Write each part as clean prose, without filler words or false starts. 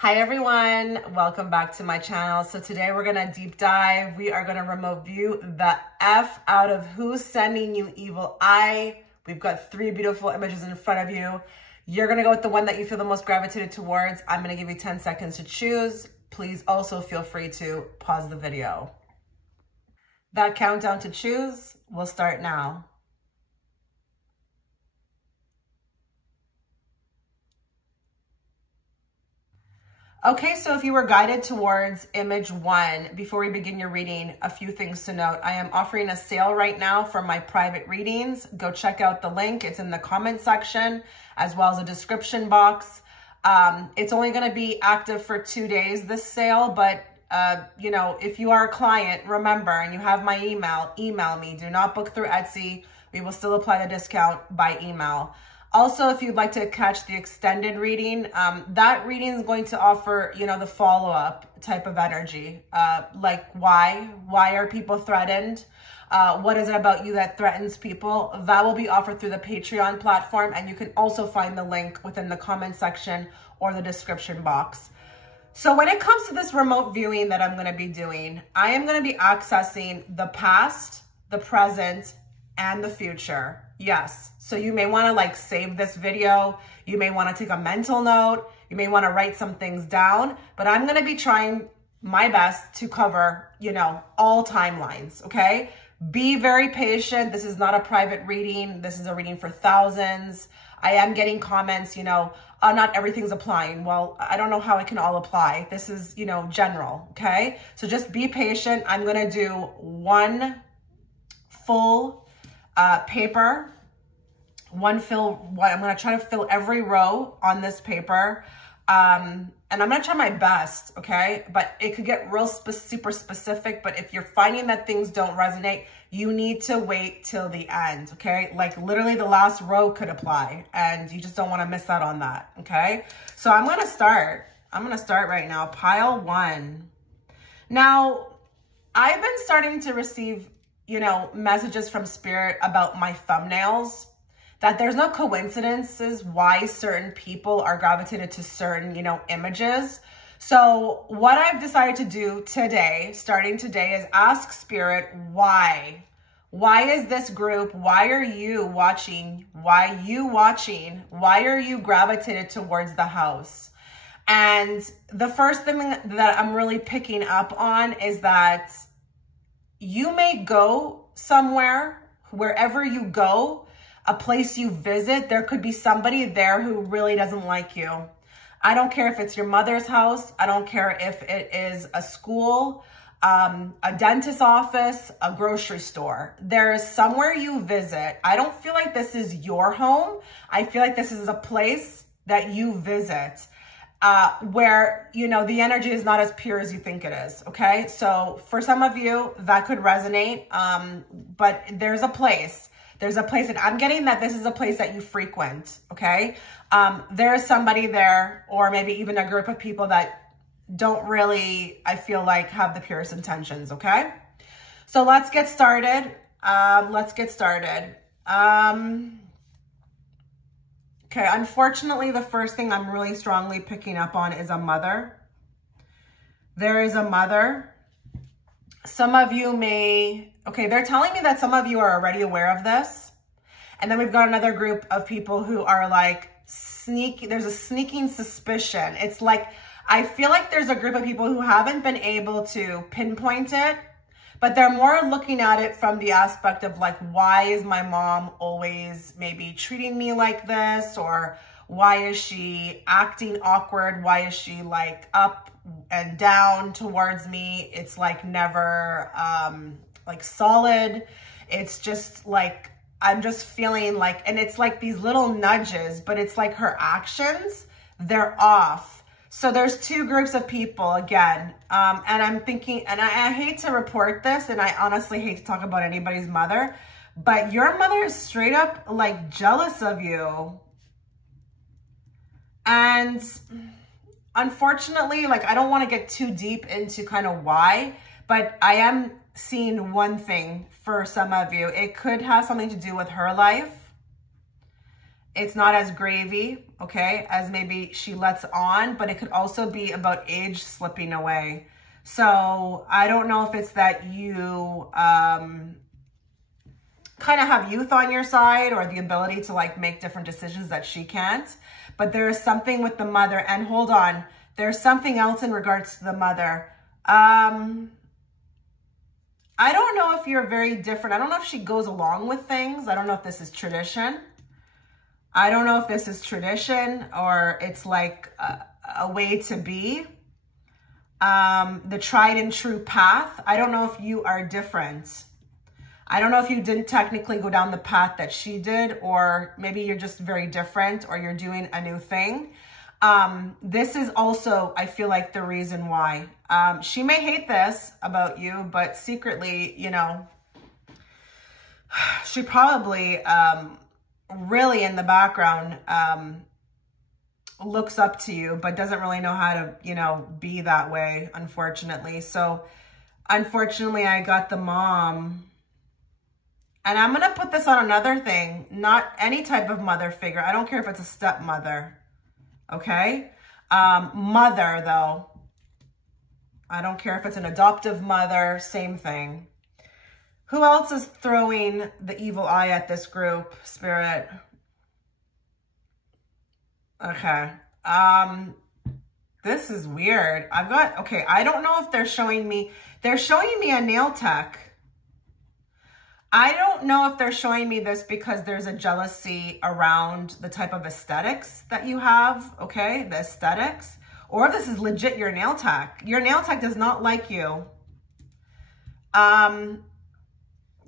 Hi everyone, welcome back to my channel. So today we're gonna deep dive. We are gonna remote view the F out of who's sending you evil eye. We've got 3 beautiful images in front of you. You're gonna go with the one that you feel the most gravitated towards. I'm gonna give you 10 seconds to choose. Please also feel free to pause the video. That countdown to choose will start now. Okay, so if you were guided towards image 1, before we begin your reading, a few things to note. I am offering a sale right now for my private readings. Go check out the link. It's in the comment section as well as a description box. It's only going to be active for 2 days, this sale, but you know, if you are a client, remember, and you have my email me. Do not book through Etsy. We will still apply the discount by email. Also, if you'd like to catch the extended reading, that reading is going to offer, you know, the follow-up type of energy. Like why are people threatened? What is it about you that threatens people? That will be offered through the Patreon platform. And you can also find the link within the comment section or the description box. So when it comes to this remote viewing that I'm going to be doing, I am going to be accessing the past, the present, and the future. Yes. So you may want to like save this video. You may want to take a mental note. You may want to write some things down, but I'm going to be trying my best to cover, you know, all timelines. Okay. Be very patient. This is not a private reading. This is a reading for thousands. I am getting comments, you know, not everything's applying. Well, I don't know how it can all apply. This is, you know, general. Okay. So just be patient. I'm going to do one full paper, I'm going to try to fill every row on this paper. And I'm going to try my best. Okay. But it could get real super specific, but if you're finding that things don't resonate, you need to wait till the end. Okay. Like literally the last row could apply and you just don't want to miss out on that. Okay. So I'm going to start right now. Pile 1. Now I've been starting to receive, you know, messages from spirit about my thumbnails, that there's no coincidences why certain people are gravitated to certain, you know, images. So what I've decided to do today, starting today, is ask spirit, why? Why is this group? Why are you watching? Why are you gravitated towards the house? And the first thing that I'm really picking up on is that you may go somewhere, wherever you go, a place you visit, there could be somebody there who really doesn't like you. I don't care if it's your mother's house. I don't care if it is a school, a dentist's office, a grocery store. There is somewhere you visit. I don't feel like this is your home. I feel like this is a place that you visit. Where, you know, the energy is not as pure as you think it is. Okay. So for some of you that could resonate. But there's a place and I'm getting that this is a place that you frequent. Okay. There's somebody there, or maybe even a group of people that don't really, I feel like, have the purest intentions. Okay. So let's get started. Okay, unfortunately, the first thing I'm really strongly picking up on is a mother. There is a mother. Some of you may, okay, they're telling me that some of you are already aware of this. And then we've got another group of people who are like there's a sneaking suspicion. It's like, I feel like there's a group of people who haven't been able to pinpoint it, but they're more looking at it from the aspect of like, why is my mom always maybe treating me like this? Or why is she acting awkward? Why is she like up and down towards me? It's like never like solid. It's just like, I'm just feeling like, and it's like these little nudges, but it's like her actions, they're off. So there's 2 groups of people again. And I'm thinking, and I hate to report this, and I honestly hate to talk about anybody's mother, but your mother is straight up like jealous of you. And unfortunately, like, I don't want to get too deep into kind of why, but I am seeing one thing for some of you. It could have something to do with her life. It's not as gravy, okay, as maybe she lets on, but it could also be about age slipping away. So I don't know if it's that you kind of have youth on your side or the ability to like make different decisions that she can't, but there is something with the mother. And hold on, there's something else in regards to the mother. I don't know if you're very different. I don't know if she goes along with things. I don't know if this is tradition. I don't know if this is tradition or it's like a way to be. The tried and true path. I don't know if you are different. I don't know if you didn't technically go down the path that she did, or maybe you're just very different or you're doing a new thing. This is also, I feel like, the reason why. She may hate this about you, but secretly, you know, she probably really in the background looks up to you, but doesn't really know how to, you know, be that way, unfortunately. So unfortunately, I got the mom. And I'm going to put this on another thing, not any type of mother figure. I don't care if it's a stepmother. Okay. Mother though. I don't care if it's an adoptive mother, same thing. Who else is throwing the evil eye at this group, Spirit? Okay. This is weird. Okay, I don't know if they're showing me a nail tech. I don't know if they're showing me this because there's a jealousy around the type of aesthetics that you have, okay? The aesthetics. Or if this is legit your nail tech. Your nail tech does not like you.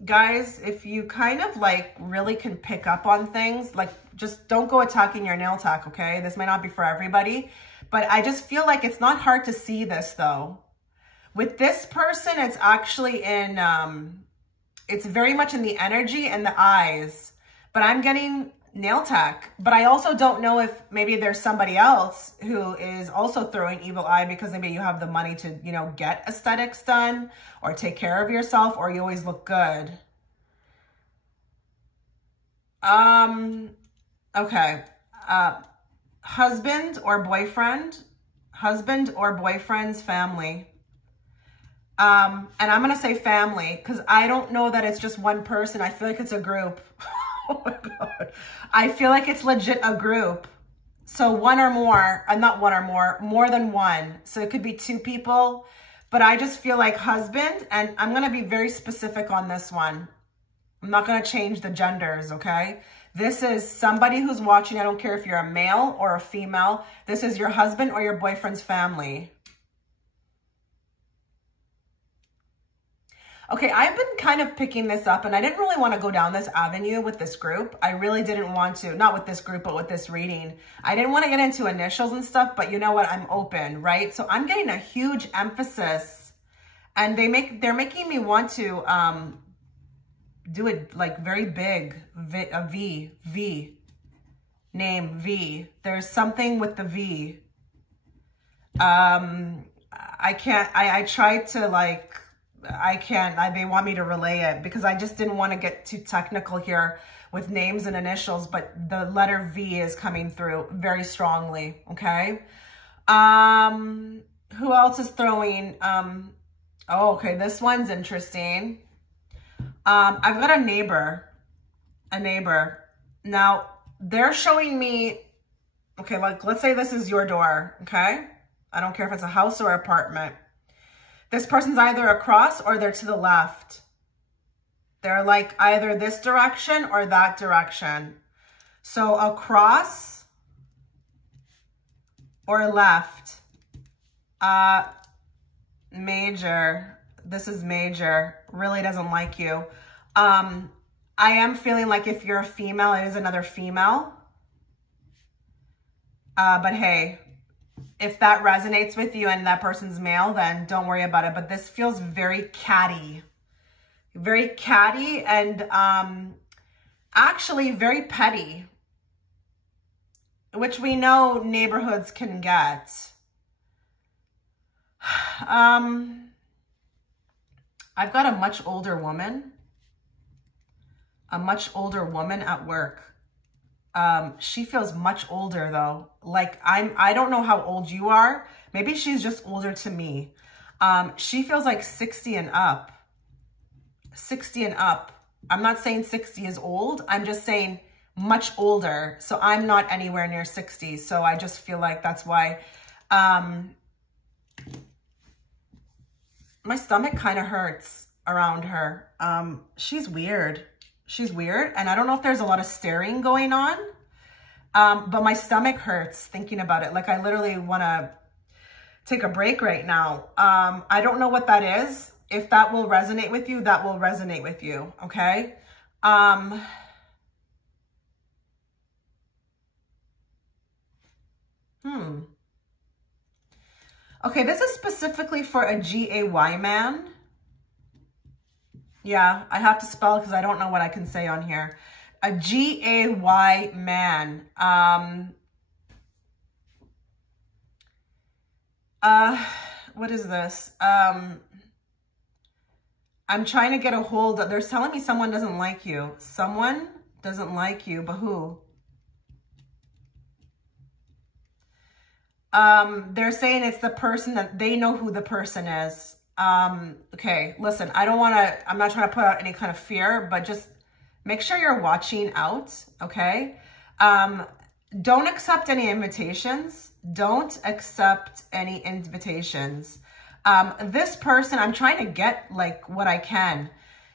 Guys, if you kind of like really can pick up on things, like just don't go attacking your nail tech, okay? This might not be for everybody, but I just feel like it's not hard to see this though. With this person, it's actually in... it's very much in the energy and the eyes, but I'm getting nail tech. But I also don't know if maybe there's somebody else who is also throwing evil eye because maybe you have the money to, you know, get aesthetics done or take care of yourself, or you always look good. Okay. Husband or boyfriend's family. And I'm going to say family because I don't know that it's just one person. I feel like it's a group. Oh my God. I feel like it's legit a group. So one or more, not one or more than one. So it could be two people, but I just feel like husband, and I'm going to be very specific on this one. I'm not going to change the genders. Okay. This is somebody who's watching. I don't care if you're a male or a female. This is your husband or your boyfriend's family. Okay, I've been kind of picking this up, and I didn't really want to go down this avenue with this group. I really didn't want to, not with this group, but with this reading. I didn't want to get into initials and stuff, but you know what? I'm open, right? So I'm getting a huge emphasis, and they're making me want to do it like very big, a V, name V. There's something with the V. I tried to like, they want me to relay it because I just didn't want to get too technical here with names and initials, but the letter V is coming through very strongly, okay? Who else is throwing, oh, okay, this one's interesting. I've got a neighbor. Now, they're showing me, okay, like, let's say this is your door, okay? I don't care if it's a house or apartment. This person's either across or they're to the left. They're like either this direction or that direction. So across or left. Major. This is major. Really doesn't like you. I am feeling like if you're a female, it is another female. But hey, if that resonates with you and that person's male, then don't worry about it. But this feels very catty and actually very petty, which we know neighborhoods can get. I've got a much older woman at work. She feels much older though. Like I don't know how old you are. Maybe she's just older to me. She feels like 60 and up. 60 and up. I'm not saying 60 is old. I'm just saying much older. So I'm not anywhere near 60. So I just feel like that's why, my stomach kind of hurts around her. She's weird. She's weird. And I don't know if there's a lot of staring going on. But my stomach hurts thinking about it. Like I literally want to take a break right now. I don't know what that is. If that will resonate with you, that will resonate with you. Okay. Okay, this is specifically for a G-A-Y man. Yeah, I have to spell it because I don't know what I can say on here. A G-A-Y man. What is this? I'm trying to get a hold of, they're telling me someone doesn't like you. Someone doesn't like you, but who? They're saying it's the person that they know who the person is. Okay, listen, I'm not trying to put out any kind of fear, but just make sure you're watching out. Okay. Don't accept any invitations. Don't accept any invitations. This person, I'm trying to get like what I can.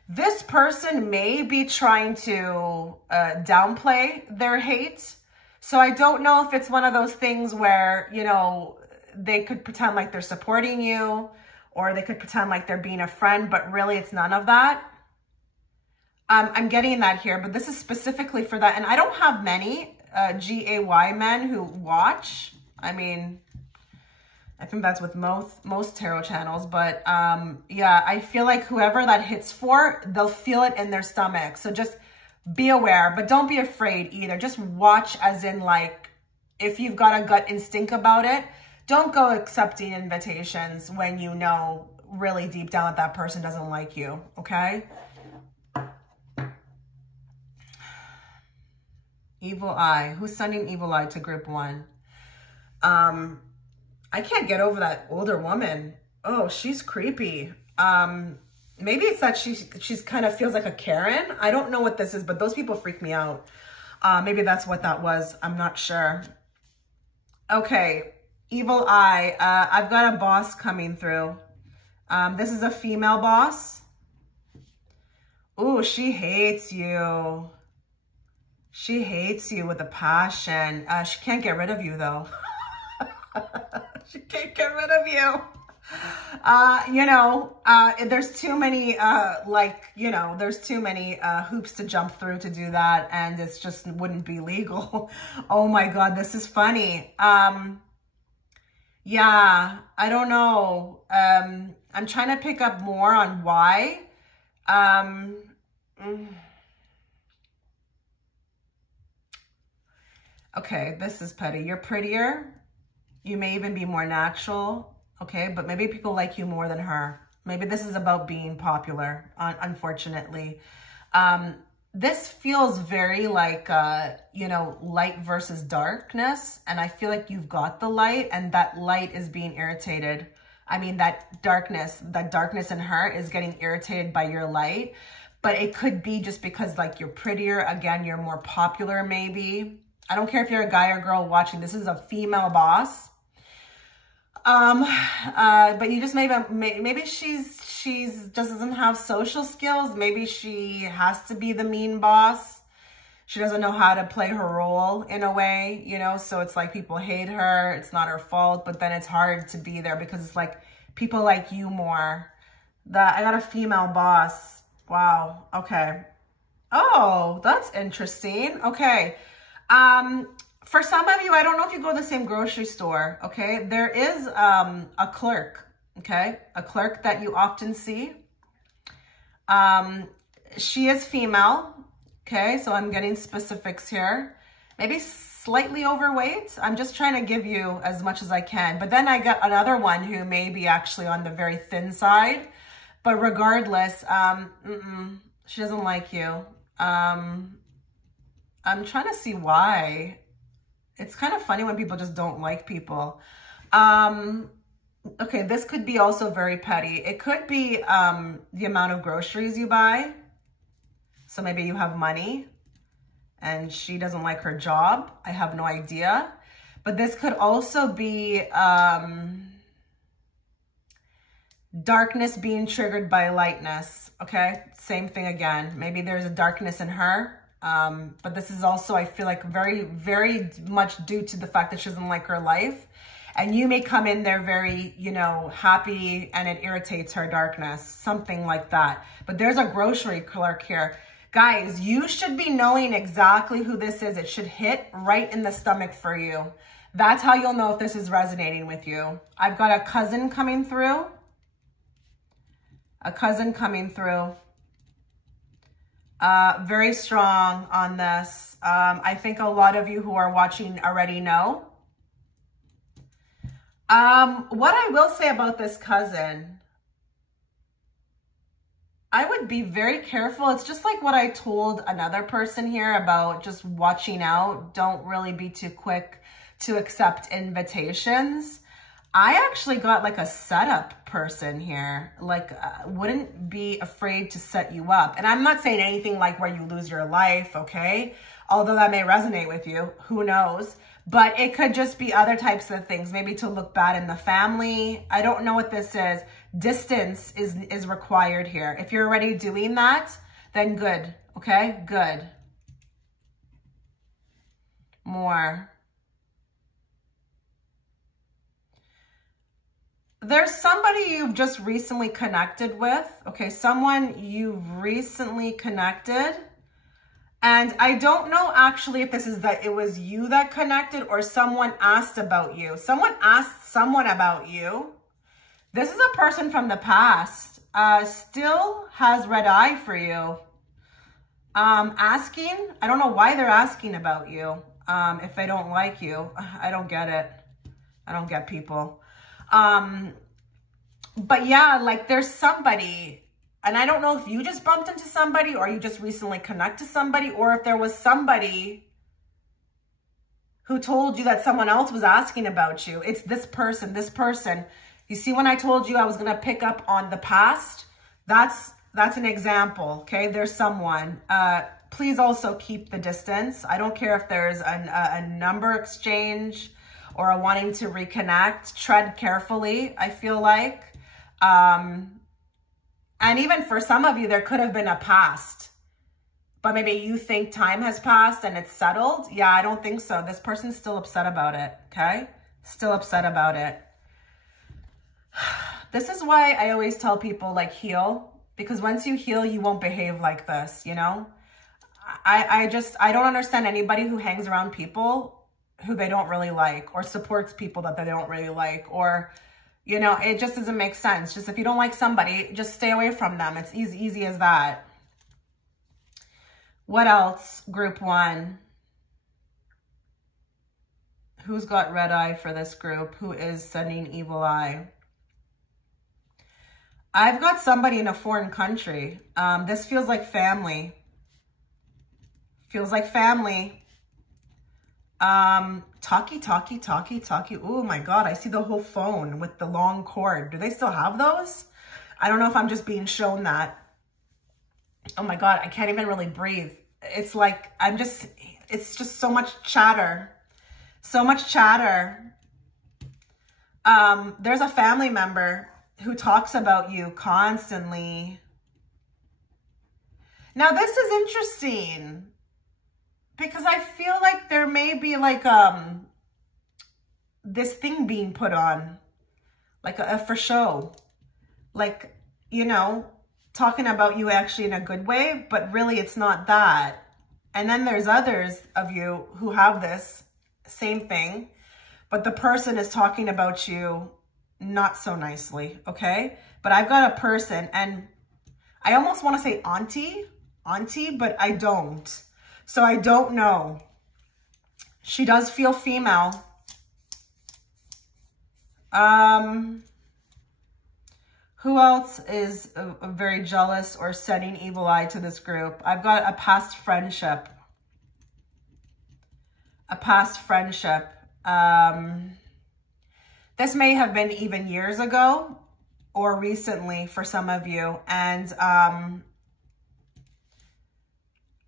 This person may be trying to, downplay their hate. So I don't know if it's one of those things where, you know, they could pretend like they're supporting you or they could pretend like they're being a friend, but really it's none of that. I'm getting that here, but this is specifically for that. And I don't have many G-A-Y men who watch. I mean, I think that's with most tarot channels, but yeah, I feel like whoever that hits for, they'll feel it in their stomach. So just be aware, but don't be afraid either. Just watch as in like, if you've got a gut instinct about it, don't go accepting invitations when you know really deep down that that person doesn't like you, okay? Evil eye. Who's sending evil eye to group 1? I can't get over that older woman. Oh, she's creepy. Maybe it's that she's kind of feels like a Karen. I don't know what this is, but those people freak me out. Maybe that's what that was. I'm not sure. Okay, evil eye. I've got a boss coming through. This is a female boss. Ooh, she hates you. She hates you with a passion. She can't get rid of you though. She can't get rid of you. You know, there's too many, there's too many hoops to jump through to do that. And it's just wouldn't be legal. Oh my God, this is funny. Yeah, I don't know. I'm trying to pick up more on why. Okay, this is petty. You're prettier. You may even be more natural. Okay, but maybe people like you more than her. Maybe this is about being popular, unfortunately. This feels very like, you know, light versus darkness. And I feel like you've got the light and that light is being irritated. I mean, that darkness in her is getting irritated by your light. But it could be just because like you're prettier. Again, you're more popular maybe. I don't care if you're a guy or girl watching. This is a female boss. But you just maybe she's just doesn't have social skills. Maybe she has to be the mean boss. She doesn't know how to play her role in a way, you know, so it's like people hate her. It's not her fault, but then it's hard to be there because it's like people like you more. I got a female boss. Wow. Okay. Oh, that's interesting. Okay. For some of you, I don't know if you go to the same grocery store, okay? There is a clerk, okay? A clerk that you often see. She is female, okay? So I'm getting specifics here. Maybe slightly overweight. I'm just trying to give you as much as I can. But then I got another one who may be actually on the very thin side. But regardless, she doesn't like you. I'm trying to see why. It's kind of funny when people just don't like people. Okay, this could be also very petty. It could be the amount of groceries you buy. So maybe you have money and she doesn't like her job. I have no idea. But this could also be darkness being triggered by lightness. Okay, same thing again. Maybe there's a darkness in her. But this is also, I feel like, very, very much due to the fact that she doesn't like her life. And you may come in there very, you know, happy, and it irritates her darkness, something like that. But there's a grocery clerk here. Guys, you should be knowing exactly who this is. It should hit right in the stomach for you. That's how you'll know if this is resonating with you. I've got a cousin coming through. A cousin coming through. Very strong on this. I think a lot of you who are watching already know. What I will say about this cousin, I would be very careful. It's just like what I told another person here about just watching out. Don't really be too quick to accept invitations. I actually got like a setup person here, like wouldn't be afraid to set you up. And I'm not saying anything like where you lose your life, okay? Although that may resonate with you, who knows? But it could just be other types of things, maybe to look bad in the family. I don't know what this is. Distance is required here. If you're already doing that, then good, okay? Good. More. There's somebody you've just recently connected with, okay? Someone you've recently connected. And I don't know actually if this is that it was you that connected or someone asked about you. Someone asked someone about you. This is a person from the past. Still has red eye for you. Asking, I don't know why they're asking about you. If they don't like you, I don't get it. I don't get people. But yeah, like there's somebody, and I don't know if you just bumped into somebody or you just recently connected to somebody, or if there was somebody who told you that someone else was asking about you. It's this person, this person. You see, when I told you I was going to pick up on the past, that's an example. Okay. There's someone, please also keep the distance. I don't care if there's a number exchange or a wanting to reconnect. Tread carefully, I feel like. And even for some of you, there could have been a past, but maybe you think time has passed and it's settled. Yeah, I don't think so. This person's still upset about it, okay? Still upset about it. This is why I always tell people, like, heal, because once you heal, you won't behave like this, you know? I don't understand anybody who hangs around people who they don't really like, or supports people that they don't really like, or, you know, it just doesn't make sense. Just if you don't like somebody, just stay away from them. It's easy as that. What else? Group 1. Who's got red eye for this group? Who is sending evil eye? I've got somebody in a foreign country. This feels like family. Feels like family. Talkie. Oh my God, I see the whole phone with the long cord. Do they still have those? I don't know if I'm just being shown that. Oh my God, I can't even really breathe. It's like, it's just so much chatter. So much chatter. There's a family member who talks about you constantly. Now this is interesting, because I feel like there may be like this thing being put on, like a for show, like, you know, talking about you actually in a good way, but really it's not that. And then there's others of you who have this same thing, but the person is talking about you not so nicely, okay? But I've got a person, and I almost want to say auntie, but I don't. So I don't know. She does feel female. Who else is very jealous or setting evil eye to this group? I've got a past friendship. a past friendship. This may have been even years ago or recently for some of you. And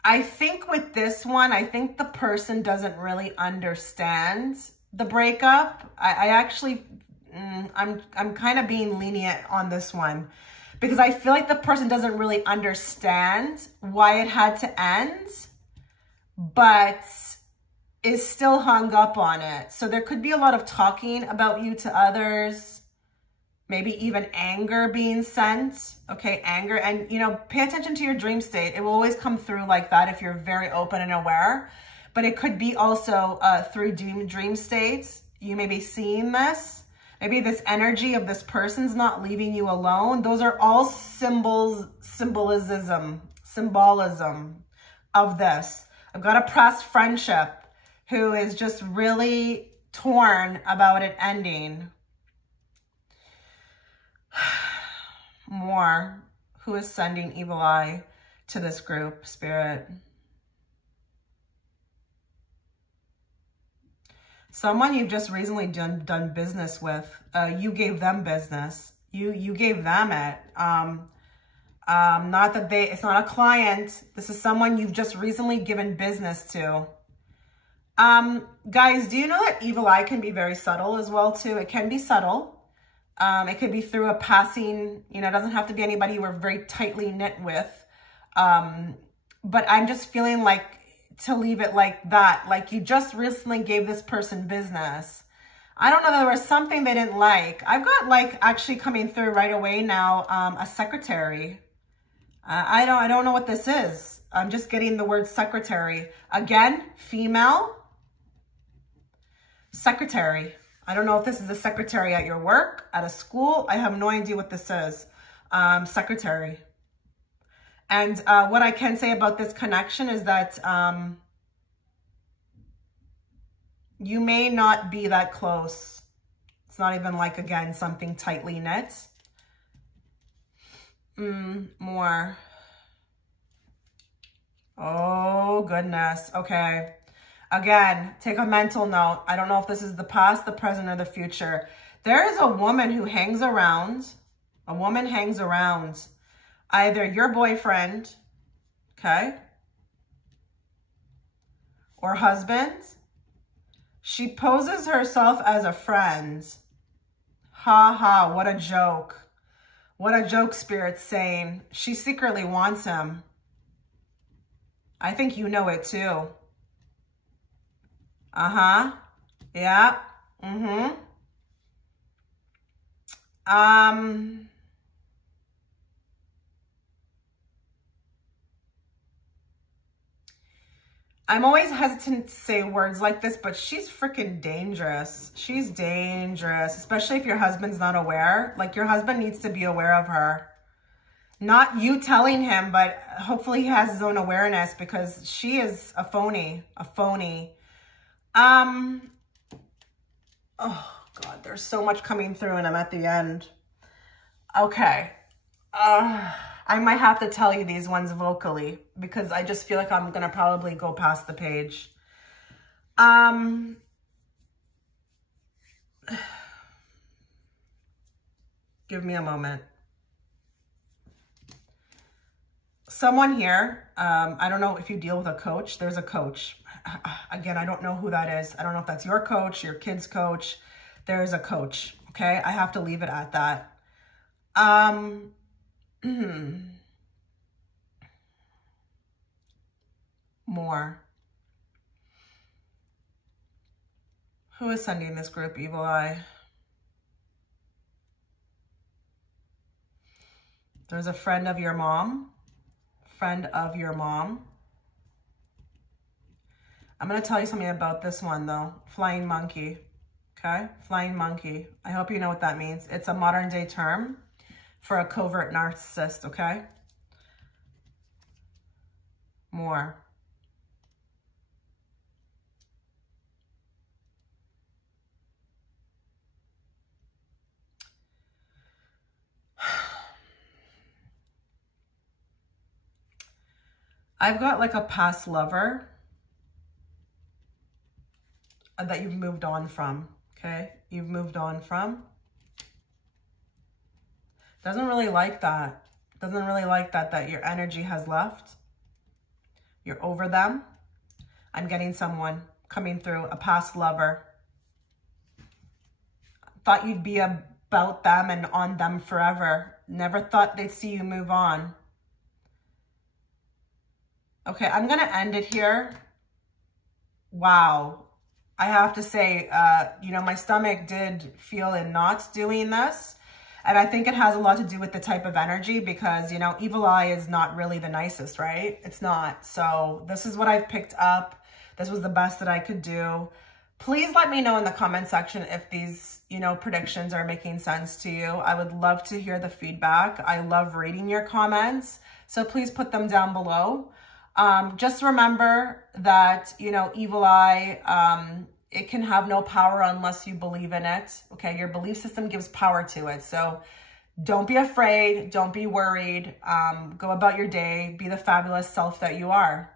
I think with this one, I think the person doesn't really understand the breakup. I actually, I'm kind of being lenient on this one because I feel like the person doesn't really understand why it had to end, but is still hung up on it. So there could be a lot of talking about you to others, maybe even anger being sent. Okay, anger. And, you know, pay attention to your dream state. It will always come through like that if you're very open and aware. But it could be also through dream states. You may be seeing this. Maybe this energy of this person's not leaving you alone. Those are all symbolism of this. I've got a past friendship who is just really torn about it ending. More. Who is sending evil eye to this group, Spirit? Someone you've just recently done business with. You gave them business. You gave them it. Not that it's not a client. This is someone you've just recently given business to. Guys, do you know that evil eye can be very subtle as well too? It can be subtle. It could be through a passing, you know, it doesn't have to be anybody you were very tightly knit with. But I'm just feeling like to leave it like that. Like you just recently gave this person business. I don't know, there was something they didn't like. I've got like actually coming through right away now, a secretary. I don't know what this is. I'm just getting the word secretary. Again, female. Secretary. I don't know if this is a secretary at your work, at a school. I have no idea what this is. Secretary. And what I can say about this connection is that you may not be that close. It's not even like, again, something tightly knit. More. Oh, goodness. Okay. Again, take a mental note. I don't know if this is the past, the present, or the future. There is a woman who hangs around. A woman hangs around. Either your boyfriend, okay, or husband. She poses herself as a friend. Ha ha, what a joke. What a joke, Spirit's saying. She secretly wants him. I think you know it too. Uh-huh. Yeah. Mm-hmm. I'm always hesitant to say words like this, but she's freaking dangerous. She's dangerous, especially if your husband's not aware. Like your husband needs to be aware of her. Not you telling him, but hopefully he has his own awareness because she is a phony, Oh God, there's so much coming through and I'm at the end. Okay. I might have to tell you these ones vocally because I just feel like I'm going to probably go past the page. Give me a moment. Someone here, I don't know if you deal with a coach. There's a coach. Again, I don't know who that is. I don't know if that's your coach, your kid's coach. There is a coach, okay? I have to leave it at that. More. Who is sending this group evil eye? There's a friend of your mom. Friend of your mom. I'm going to tell you something about this one though. Flying monkey. Okay? Flying monkey. I hope you know what that means. It's a modern day term for a covert narcissist, okay? More. I've got like a past lover. that you've moved on from, okay? You've moved on from. Doesn't really like that. Doesn't really like that your energy has left. You're over them. I'm getting someone coming through, a past lover. Thought you'd be about them and on them forever. Never thought they'd see you move on. Okay, I'm going to end it here. Wow. I have to say, you know, my stomach did feel in knots doing this. And I think it has a lot to do with the type of energy because, you know, evil eye is not really the nicest, right? It's not. So this is what I've picked up. This was the best that I could do. Please let me know in the comment section if these, you know, predictions are making sense to you. I would love to hear the feedback. I love reading your comments. So please put them down below. Just remember that, you know, evil eye, it can have no power unless you believe in it. Okay, your belief system gives power to it. So don't be afraid. Don't be worried. Go about your day. Be the fabulous self that you are.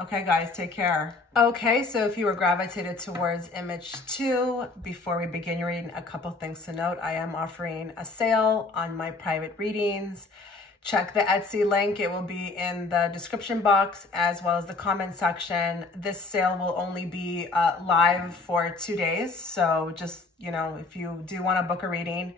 Okay, guys, take care. Okay, so if you were gravitated towards image 2, before we begin your reading, a couple things to note. I am offering a sale on my private readings. Check the Etsy link. It will be in the description box as well as the comment section. This sale will only be live for 2 days. So just, you know, if you do want to book a reading,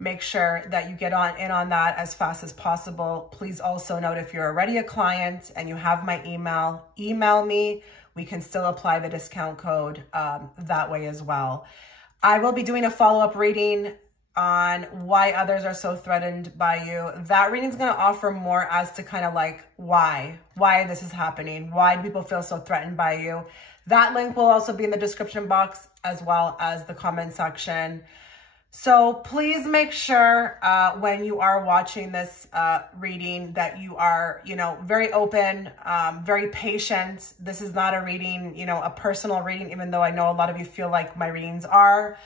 make sure that you get in on that as fast as possible. Please also note if you're already a client and you have my email, email me. We can still apply the discount code that way as well. I will be doing a follow-up reading on why others are so threatened by you. That reading is going to offer more as to kind of like why this is happening. Why do people feel so threatened by you? That link will also be in the description box as well as the comment section. So please make sure when you are watching this reading that you are, you know, very open, very patient. This is not a reading, you know, a personal reading, even though I know a lot of you feel like my readings are.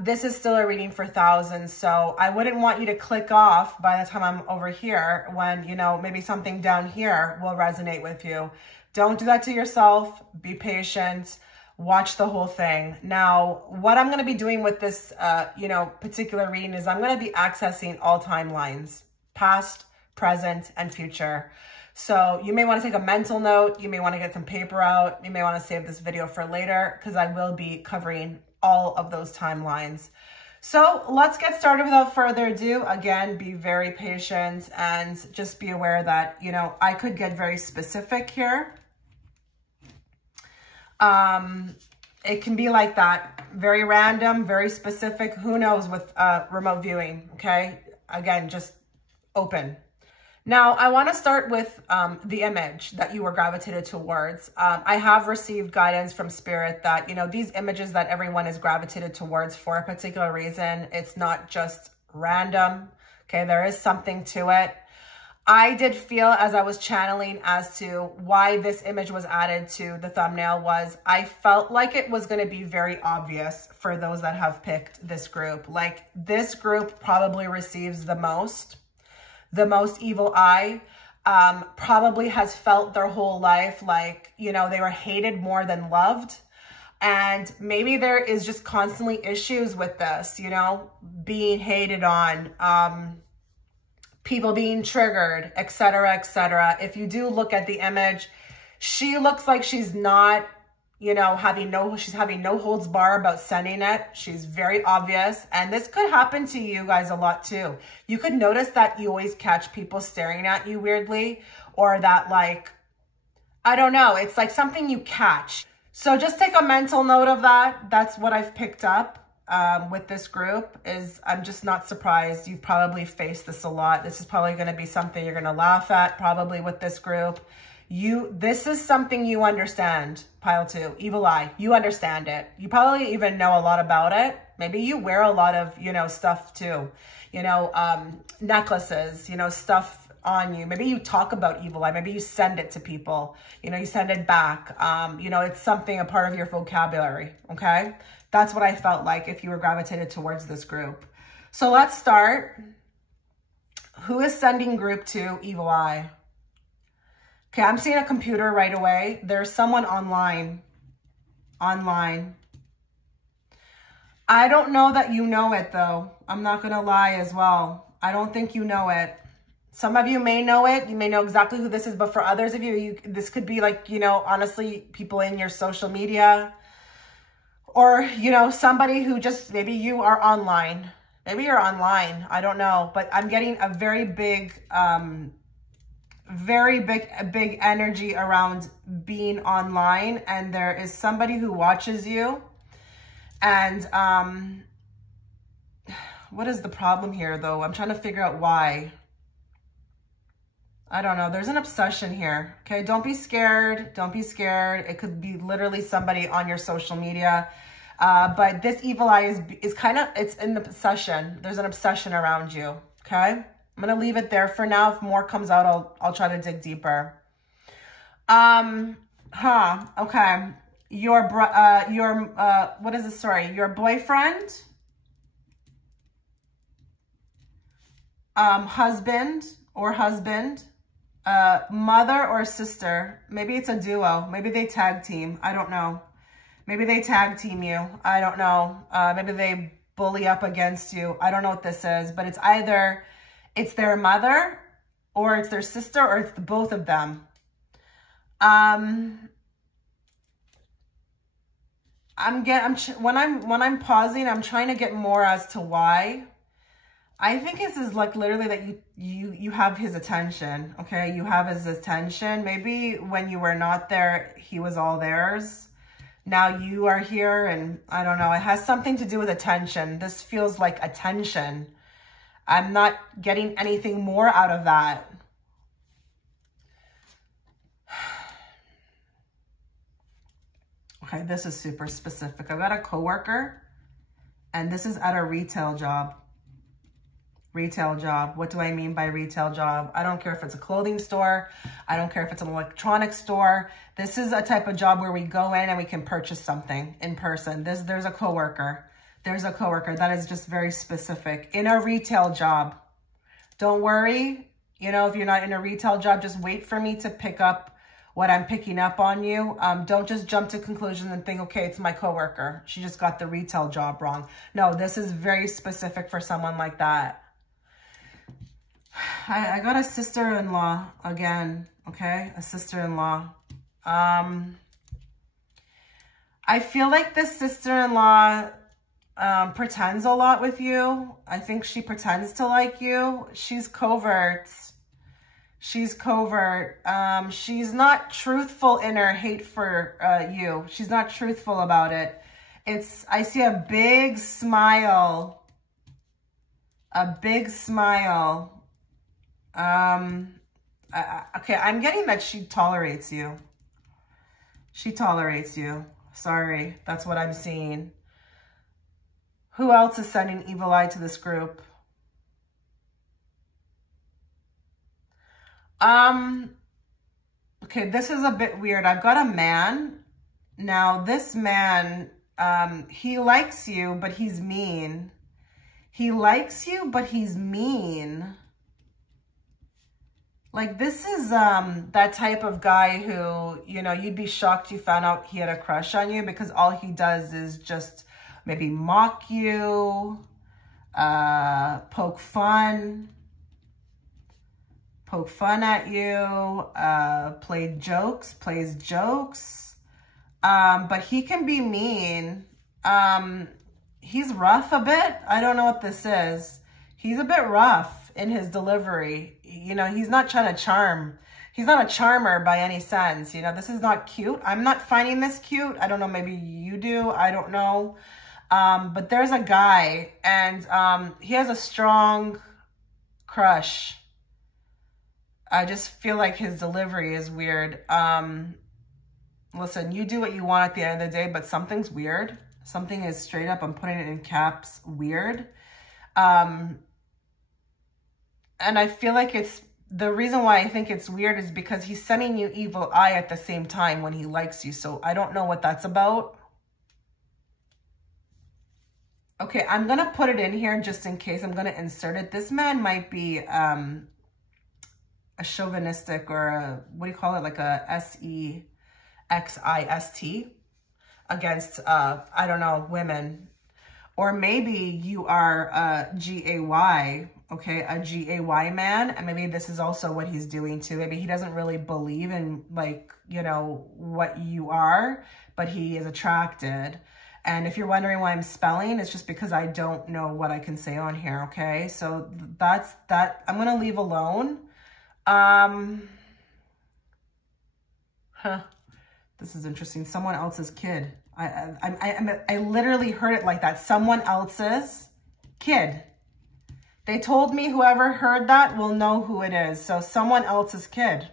This is still a reading for thousands, so I wouldn't want you to click off by the time I'm over here when, you know, maybe something down here will resonate with you. Don't do that to yourself. Be patient. Watch the whole thing. Now, what I'm going to be doing with this, you know, particular reading is I'm going to be accessing all timelines, past, present, and future. So you may want to take a mental note. You may want to get some paper out. You may want to save this video for later because I will be covering all of those timelines. So let's get started without further ado. Again, be very patient and just be aware that, you know, I could get very specific here. It can be like that, very random, very specific. Who knows with remote viewing, okay? Again, just open. Now, I want to start with the image that you were gravitated towards. I have received guidance from Spirit that, you know, these images that everyone is gravitated towards for a particular reason, it's not just random, okay? There is something to it. I did feel as I was channeling as to why this image was added to the thumbnail was I felt like it was going to be very obvious for those that have picked this group. Like this group probably receives the most evil eye, probably has felt their whole life like, you know, they were hated more than loved. And maybe there is just constantly issues with this, you know, being hated on, people being triggered, etc., etc. If you do look at the image, she looks like she's not, you know, she's having no holds bar about sending it. She's very obvious. And this could happen to you guys a lot too. You could notice that you always catch people staring at you weirdly, or that like, I don't know, it's like something you catch. So just take a mental note of that. That's what I've picked up with this group is I'm just not surprised. You've probably faced this a lot. This is probably going to be something you're going to laugh at probably with this group. This is something you understand, pile 2, evil eye. You understand it. You probably even know a lot about it. Maybe you wear a lot of, you know, stuff too, you know, necklaces, you know, stuff on you. Maybe you talk about evil eye. Maybe you send it to people, you know, you send it back. You know, it's something, a part of your vocabulary. Okay. That's what I felt like if you were gravitated towards this group. So let's start. Who is sending group 2 evil eye? Okay, I'm seeing a computer right away. There's someone online. online. I don't know that you know it, though. I'm not going to lie as well. I don't think you know it. Some of you may know it. You may know exactly who this is. But for others of you, this could be like, you know, honestly, people in your social media. Or, you know, somebody who just, maybe you are online. Maybe you're online. I don't know. But I'm getting a very big energy around being online. And there is somebody who watches you. And what is the problem here, though? I'm trying to figure out why. I don't know. There's an obsession here. Okay, don't be scared. Don't be scared. It could be literally somebody on your social media. But this evil eye is kind of, it's in the obsession. There's an obsession around you. Okay, I'm going to leave it there for now. If more comes out, I'll try to dig deeper. Okay. What is this? Sorry. Your boyfriend, husband, mother or sister. Maybe it's a duo. Maybe they tag team. I don't know. Maybe they tag team you. I don't know. Maybe they bully up against you. I don't know what this is, but it's either it's their mother or it's their sister or it's both of them. When I'm pausing, I'm trying to get more as to why. I think this is like literally that you have his attention. Okay, you have his attention. Maybe when you were not there, he was all theirs. Now you are here, and I don't know. It has something to do with attention. This feels like attention. I'm not getting anything more out of that. Okay, this is super specific. I've got a coworker, and this is at a retail job. Retail job. What do I mean by retail job? I don't care if it's a clothing store. I don't care if it's an electronics store. This is a type of job where we go in and we can purchase something in person. There's a coworker. There's a coworker. That is just very specific. In a retail job. Don't worry. You know, if you're not in a retail job, just wait for me to pick up what I'm picking up on you. Don't just jump to conclusions and think, okay, it's my coworker. She just got the retail job wrong. No, this is very specific for someone like that. I got a sister-in-law again, okay? A sister-in-law. I feel like this sister-in-law pretends a lot with you. I think she pretends to like you. She's covert. She's covert. She's not truthful in her hate for you. She's not truthful about it. I see a big smile. A big smile. Okay, I'm getting that she tolerates you. She tolerates you. Sorry, that's what I'm seeing. Who else is sending evil eye to this group? Okay, this is a bit weird. I've got a man. Now, this man, he likes you, but he's mean. He likes you, but he's mean. Like, this is that type of guy who, you know, you'd be shocked you found out he had a crush on you, because all he does is just maybe mock you, poke fun at you, plays jokes. But he can be mean. He's rough a bit. I don't know what this is. He's a bit rough in his delivery. You know, he's not trying to charm. He's not a charmer by any sense. You know, this is not cute. I'm not finding this cute. I don't know. Maybe you do. I don't know. But there's a guy, and he has a strong crush. I just feel like his delivery is weird. Listen, you do what you want at the end of the day, but something's weird. Something is straight up, I'm putting it in caps, weird. And I feel like the reason why I think it's weird is because he's sending you evil eye at the same time when he likes you. So I don't know what that's about. Okay, I'm going to put it in here just in case. I'm going to insert it. This man might be a chauvinistic, or what do you call it? Like a S-E-X-I-S-T. against, I don't know, women. Or maybe you are a GAY, okay, a GAY man, and maybe this is also what he's doing too. Maybe he doesn't really believe in, like, you know, what you are, but he is attracted. And if you're wondering why I'm spelling, it's just because I don't know what I can say on here, okay? So that's that. I'm going to leave alone. This is interesting. Someone else's kid. I literally heard it like that. Someone else's kid. They told me whoever heard that will know who it is. So someone else's kid.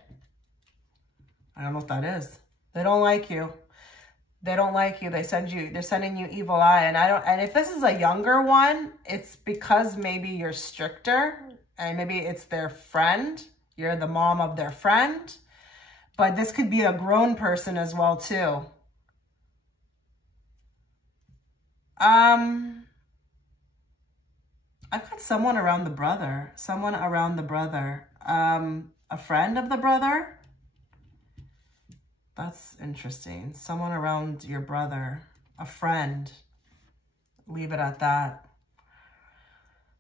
I don't know what that is. They don't like you. They don't like you. They're sending you evil eye. And if this is a younger one, it's because maybe you're stricter and maybe it's their friend. You're the mom of their friend. But this could be a grown person as well too. I've got someone around the brother. Someone around the brother. A friend of the brother. That's interesting. Someone around your brother. A friend. Leave it at that.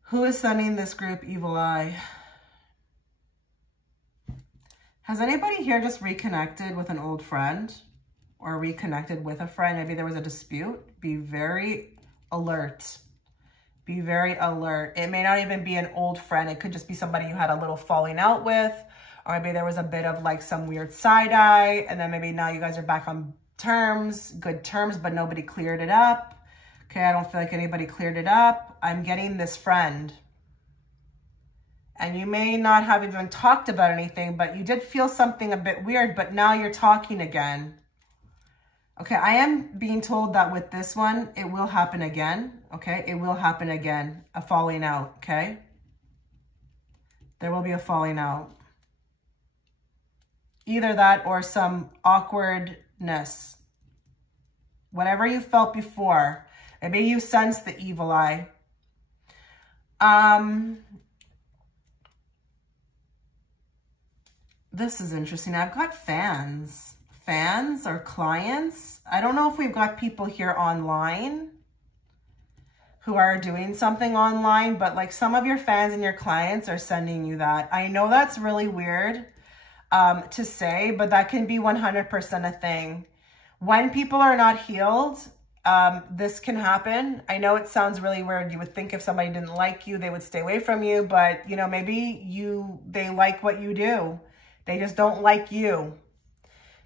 Who is sending this group evil eye? Has anybody here just reconnected with an old friend? Or reconnected with a friend? Maybe there was a dispute. Be very alert. Be very alert. It may not even be an old friend. It could just be somebody you had a little falling out with. Or maybe there was a bit of like some weird side eye. And then maybe now you guys are back on terms, good terms, but nobody cleared it up. Okay, I don't feel like anybody cleared it up. I'm getting this friend. And you may not have even talked about anything, but you did feel something a bit weird, but now you're talking again. Okay, I am being told that with this one, it will happen again. Okay, it will happen again. A falling out, okay? There will be a falling out. Either that or some awkwardness. Whatever you felt before. Maybe you sensed the evil eye. This is interesting. I've got fans. Fans or clients. I don't know if we've got people here online who are doing something online, but like some of your fans and your clients are sending you that. I know that's really weird to say, but that can be 100% a thing. When people are not healed, this can happen. I know it sounds really weird. You would think if somebody didn't like you, they would stay away from you, but you know, maybe they like what you do. They just don't like you.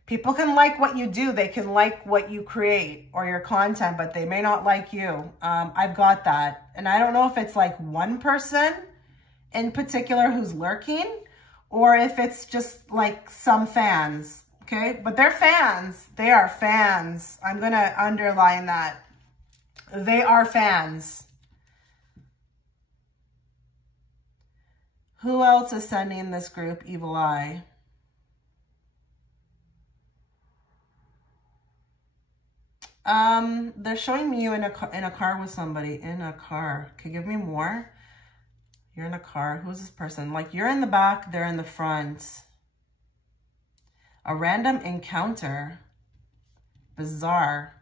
People can like what you do. They can like what you create or your content, but they may not like you. I've got that. And I don't know if it's like one person in particular who's lurking or if it's just like some fans, okay? But they're fans. They are fans. I'm going to underline that. They are fans. Who else is sending this group evil eye? They're showing me you in a car with somebody. In a car. Okay, give me more. You're in a car. Who's this person? Like you're in the back, they're in the front. A random encounter. Bizarre.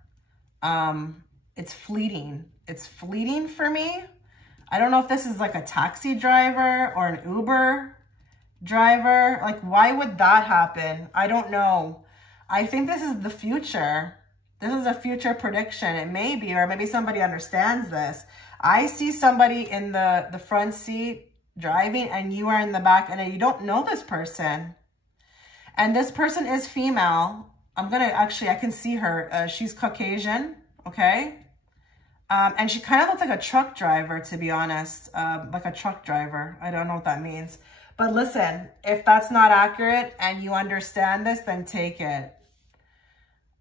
It's fleeting. It's fleeting for me. I don't know if this is like a taxi driver or an Uber driver. Like, why would that happen? I don't know. I think this is the future. This is a future prediction. It may be, or maybe somebody understands this. I see somebody in the front seat driving and you are in the back and you don't know this person. And this person is female. I can see her. She's Caucasian, okay? And she kind of looks like a truck driver, to be honest, like a truck driver. I don't know what that means. But listen, if that's not accurate and you understand this, then take it.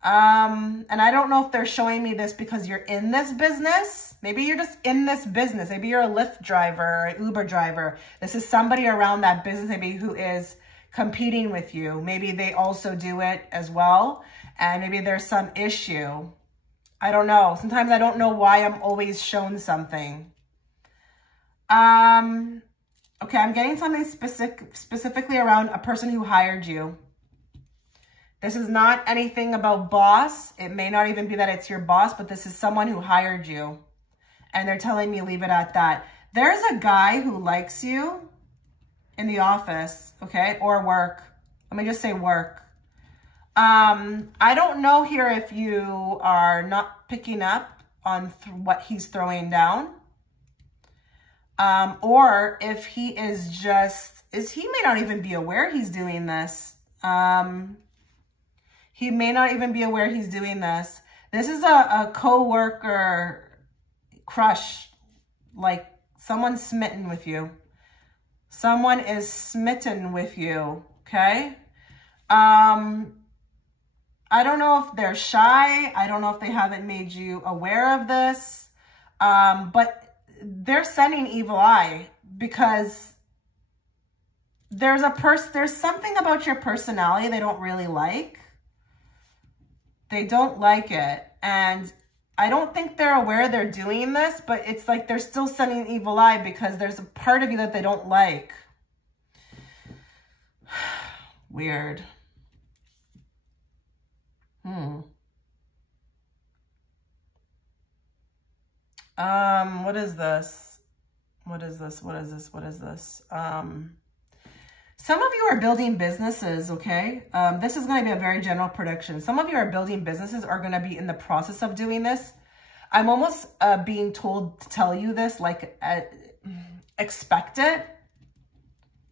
And I don't know if they're showing me this because you're in this business. Maybe you're just in this business. Maybe you're a Lyft driver or an Uber driver. This is somebody around that business, maybe who is competing with you. Maybe they also do it as well. And maybe there's some issue. I don't know. Sometimes I don't know why I'm always shown something. Okay, I'm getting something specifically around a person who hired you. This is not anything about boss. It may not even be that it's your boss, but this is someone who hired you. And they're telling me leave it at that. There's a guy who likes you in the office, okay, or work. Let me just say work. I don't know here if you are not picking up on what he's throwing down. Or if he is just, he may not even be aware he's doing this. He may not even be aware he's doing this. This is a co-worker crush, like someone's smitten with you. Someone is smitten with you, okay? I don't know if they're shy. I don't know if they haven't made you aware of this, but they're sending evil eye because there's something about your personality they don't really like. They don't like it. And I don't think they're aware they're doing this, but it's like they're still sending evil eye because there's a part of you that they don't like. Weird. What is this? What is this? What is this? What is this? Some of you are building businesses, okay? This is going to be a very general prediction. Some of you are building businesses, are going to be in the process of doing this. I'm almost being told to tell you this, like, expect it.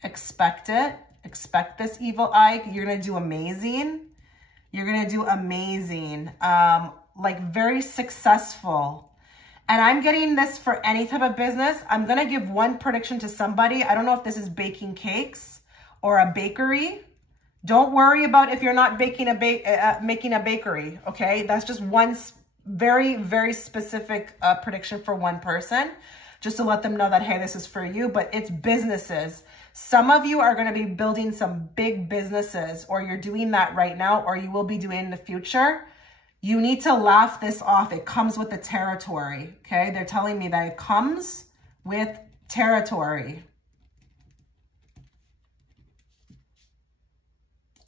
Expect it. Expect this evil eye. You're going to do amazing. You're going to do amazing. Like, very successful. And I'm getting this for any type of business. I'm going to give one prediction to somebody. I don't know if this is baking cakes or a bakery. Don't worry about if you're not making a bakery, okay? That's just one very, very specific prediction for one person, just to let them know that, hey, this is for you, but it's businesses. Some of you are going to be building some big businesses, or you're doing that right now, or you will be doing in the future. You need to laugh this off. It comes with the territory, okay? They're telling me that it comes with territory.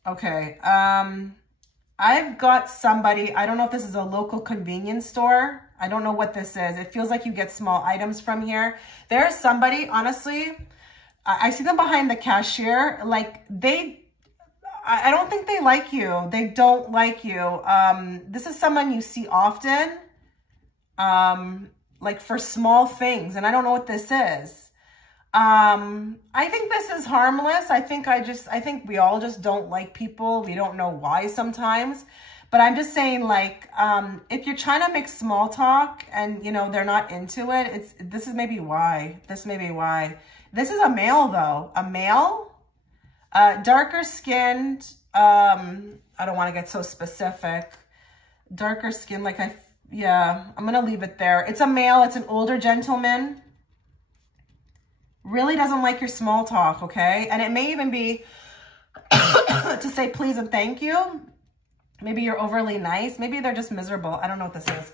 Okay, I've got somebody, I don't know if this is a local convenience store. I don't know what this is. It feels like you get small items from here. There's somebody, honestly, I see them behind the cashier, like I don't think they like you. They don't like you. This is someone you see often, like for small things, and I don't know what this is. I think this is harmless. I think we all just don't like people. We don't know why sometimes, but I'm just saying, like, if you're trying to make small talk and, you know, they're not into it, this is maybe why. This may be why. This is a male though, a male, darker skinned. I don't want to get so specific. Darker skin, like yeah, I'm going to leave it there. It's a male. It's an older gentleman. Really doesn't like your small talk, okay? And it may even be to say please and thank you. Maybe you're overly nice. Maybe they're just miserable. I don't know what this is.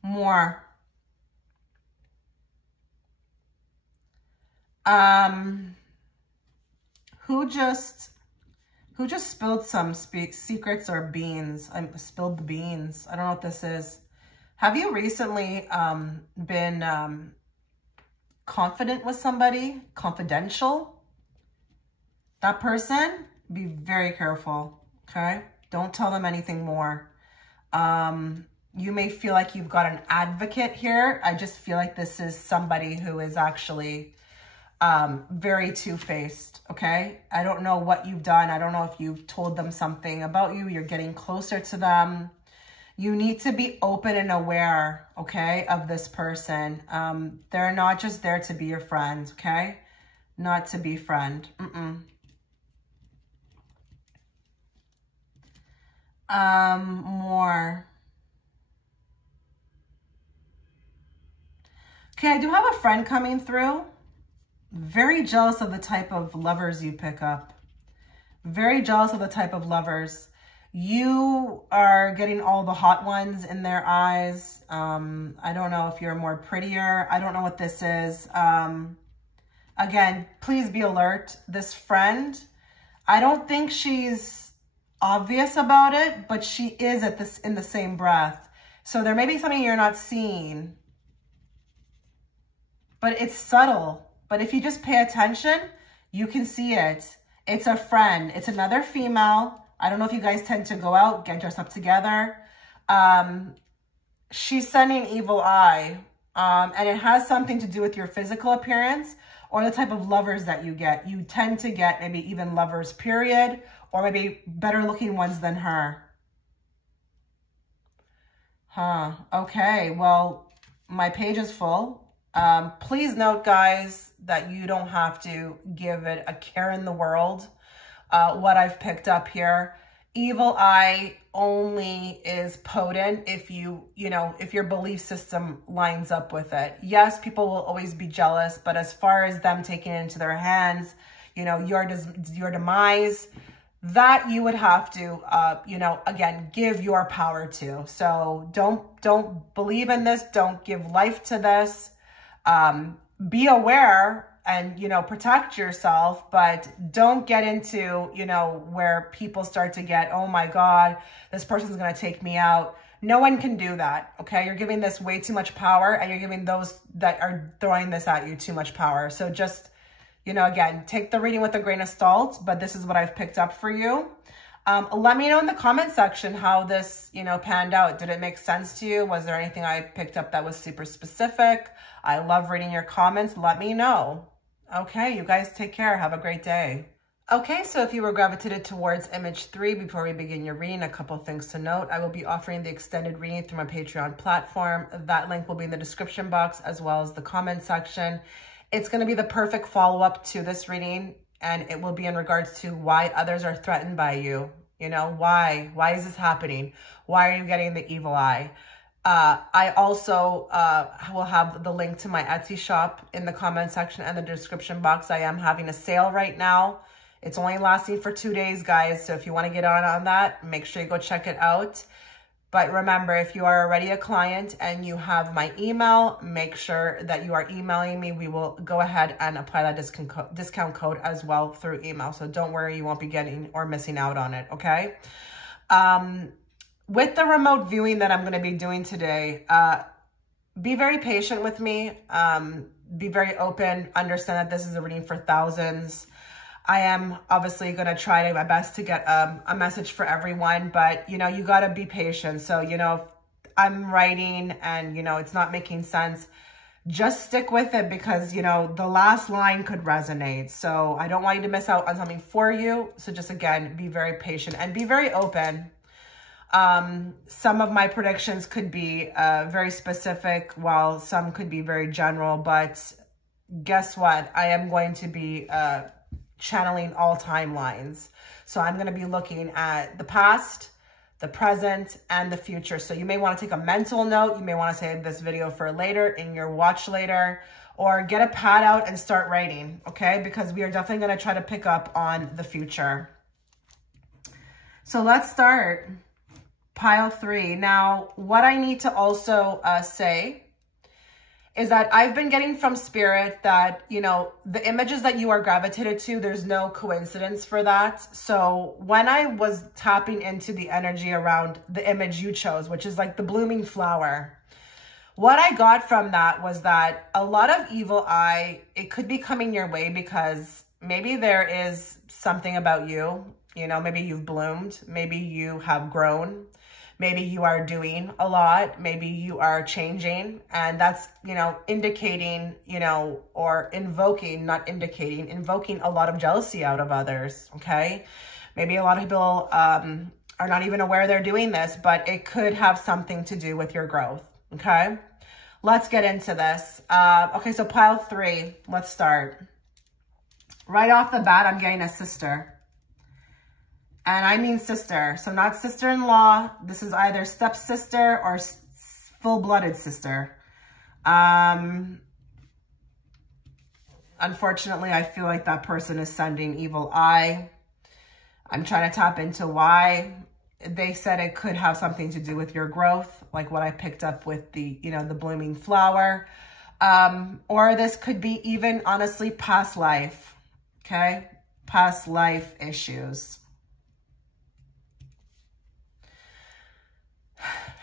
More. Who just spilled some secrets or beans? I spilled the beans. I don't know what this is. Have you recently been confident with somebody? Confidential? That person, be very careful, okay? Don't tell them anything more. You may feel like you've got an advocate here. I just feel like this is somebody who is actually very two-faced, okay? I don't know what you've done. I don't know if you've told them something about you. You're getting closer to them. You need to be open and aware, okay, of this person. They're not just there to be your friend, okay? Not to be friend. More. Okay, I do have a friend coming through. Very jealous of the type of lovers you pick up. Very jealous of the type of lovers. You are getting all the hot ones in their eyes. I don't know if you're more prettier. I don't know what this is. Again, please be alert. This friend, I don't think she's obvious about it, but she is in the same breath. So there may be something you're not seeing, but it's subtle. But if you just pay attention, you can see it. It's a friend. It's another female. I don't know if you guys tend to go out, get dressed up together. She's sending evil eye. And it has something to do with your physical appearance or the type of lovers that you get. You tend to get maybe even lovers, period, or maybe better looking ones than her. Okay, well, my page is full. Please note, guys, that you don't have to give it a care in the world. What I've picked up here, evil eye only is potent if if your belief system lines up with it. Yes, people will always be jealous, but as far as them taking it into their hands, your demise, that you would have to, again, give your power to. So don't believe in this. Don't give life to this. Be aware and, protect yourself, but don't get into, where people start to get, oh my God, this person's going to take me out. No one can do that. Okay. You're giving this way too much power, and you're giving those that are throwing this at you too much power. So just, again, take the reading with a grain of salt, but this is what I've picked up for you. Let me know in the comment section how this, panned out. Did it make sense to you? Was there anything I picked up that was super specific? I love reading your comments. Let me know. Okay, you guys take care. Have a great day. Okay, so if you were gravitated towards image 3, before we begin your reading, a couple things to note. I will be offering the extended reading through my Patreon platform. That link will be in the description box as well as the comment section. It's going to be the perfect follow-up to this reading, and it will be in regards to why others are threatened by you. Why is this happening? Why are you getting the evil eye? I also will have the link to my Etsy shop in the comment section and the description box. I am having a sale right now. It's only lasting for 2 days, guys. So if you want to get on that, make sure you go check it out. But remember, if you are already a client and you have my email, make sure that you are emailing me. We will go ahead and apply that discount code as well through email. So don't worry, you won't be getting or missing out on it, okay? With the remote viewing that I'm going to be doing today, be very patient with me. Be very open. Understand that this is a reading for thousands. I am obviously going to try my best to get a message for everyone, but, you got to be patient. So, if I'm writing and, it's not making sense, just stick with it because, the last line could resonate. So I don't want you to miss out on something for you. So just, again, be very patient and be very open. Some of my predictions could be very specific, while some could be very general, but guess what? I am going to be channeling all timelines. So I'm going to be looking at the past, the present, and the future. So you may want to take a mental note. You may want to save this video for later in your watch later, or get a pad out and start writing, okay? Because we are definitely going to try to pick up on the future. So let's start. Pile 3. Now, what I need to also say is that I've been getting from Spirit that, the images that you are gravitated to, there's no coincidence for that. So when I was tapping into the energy around the image you chose, which is like the blooming flower, what I got from that was that a lot of evil eye, it could be coming your way because maybe there is something about you, maybe you've bloomed, maybe you have grown. Maybe you are doing a lot. Maybe you are changing. And that's, indicating, or invoking, not indicating, invoking a lot of jealousy out of others. Okay. Maybe a lot of people are not even aware they're doing this, but it could have something to do with your growth. Okay. Let's get into this. Okay. So pile 3, let's start. Right off the bat, I'm getting a sister. And I mean sister, so not sister-in-law. This is either stepsister or full-blooded sister. Unfortunately, I feel like that person is sending evil eye. I'm trying to tap into why. they said it could have something to do with your growth, like what I picked up with the, you know, the blooming flower. Or this could be even, honestly, past life, okay? Past life issues.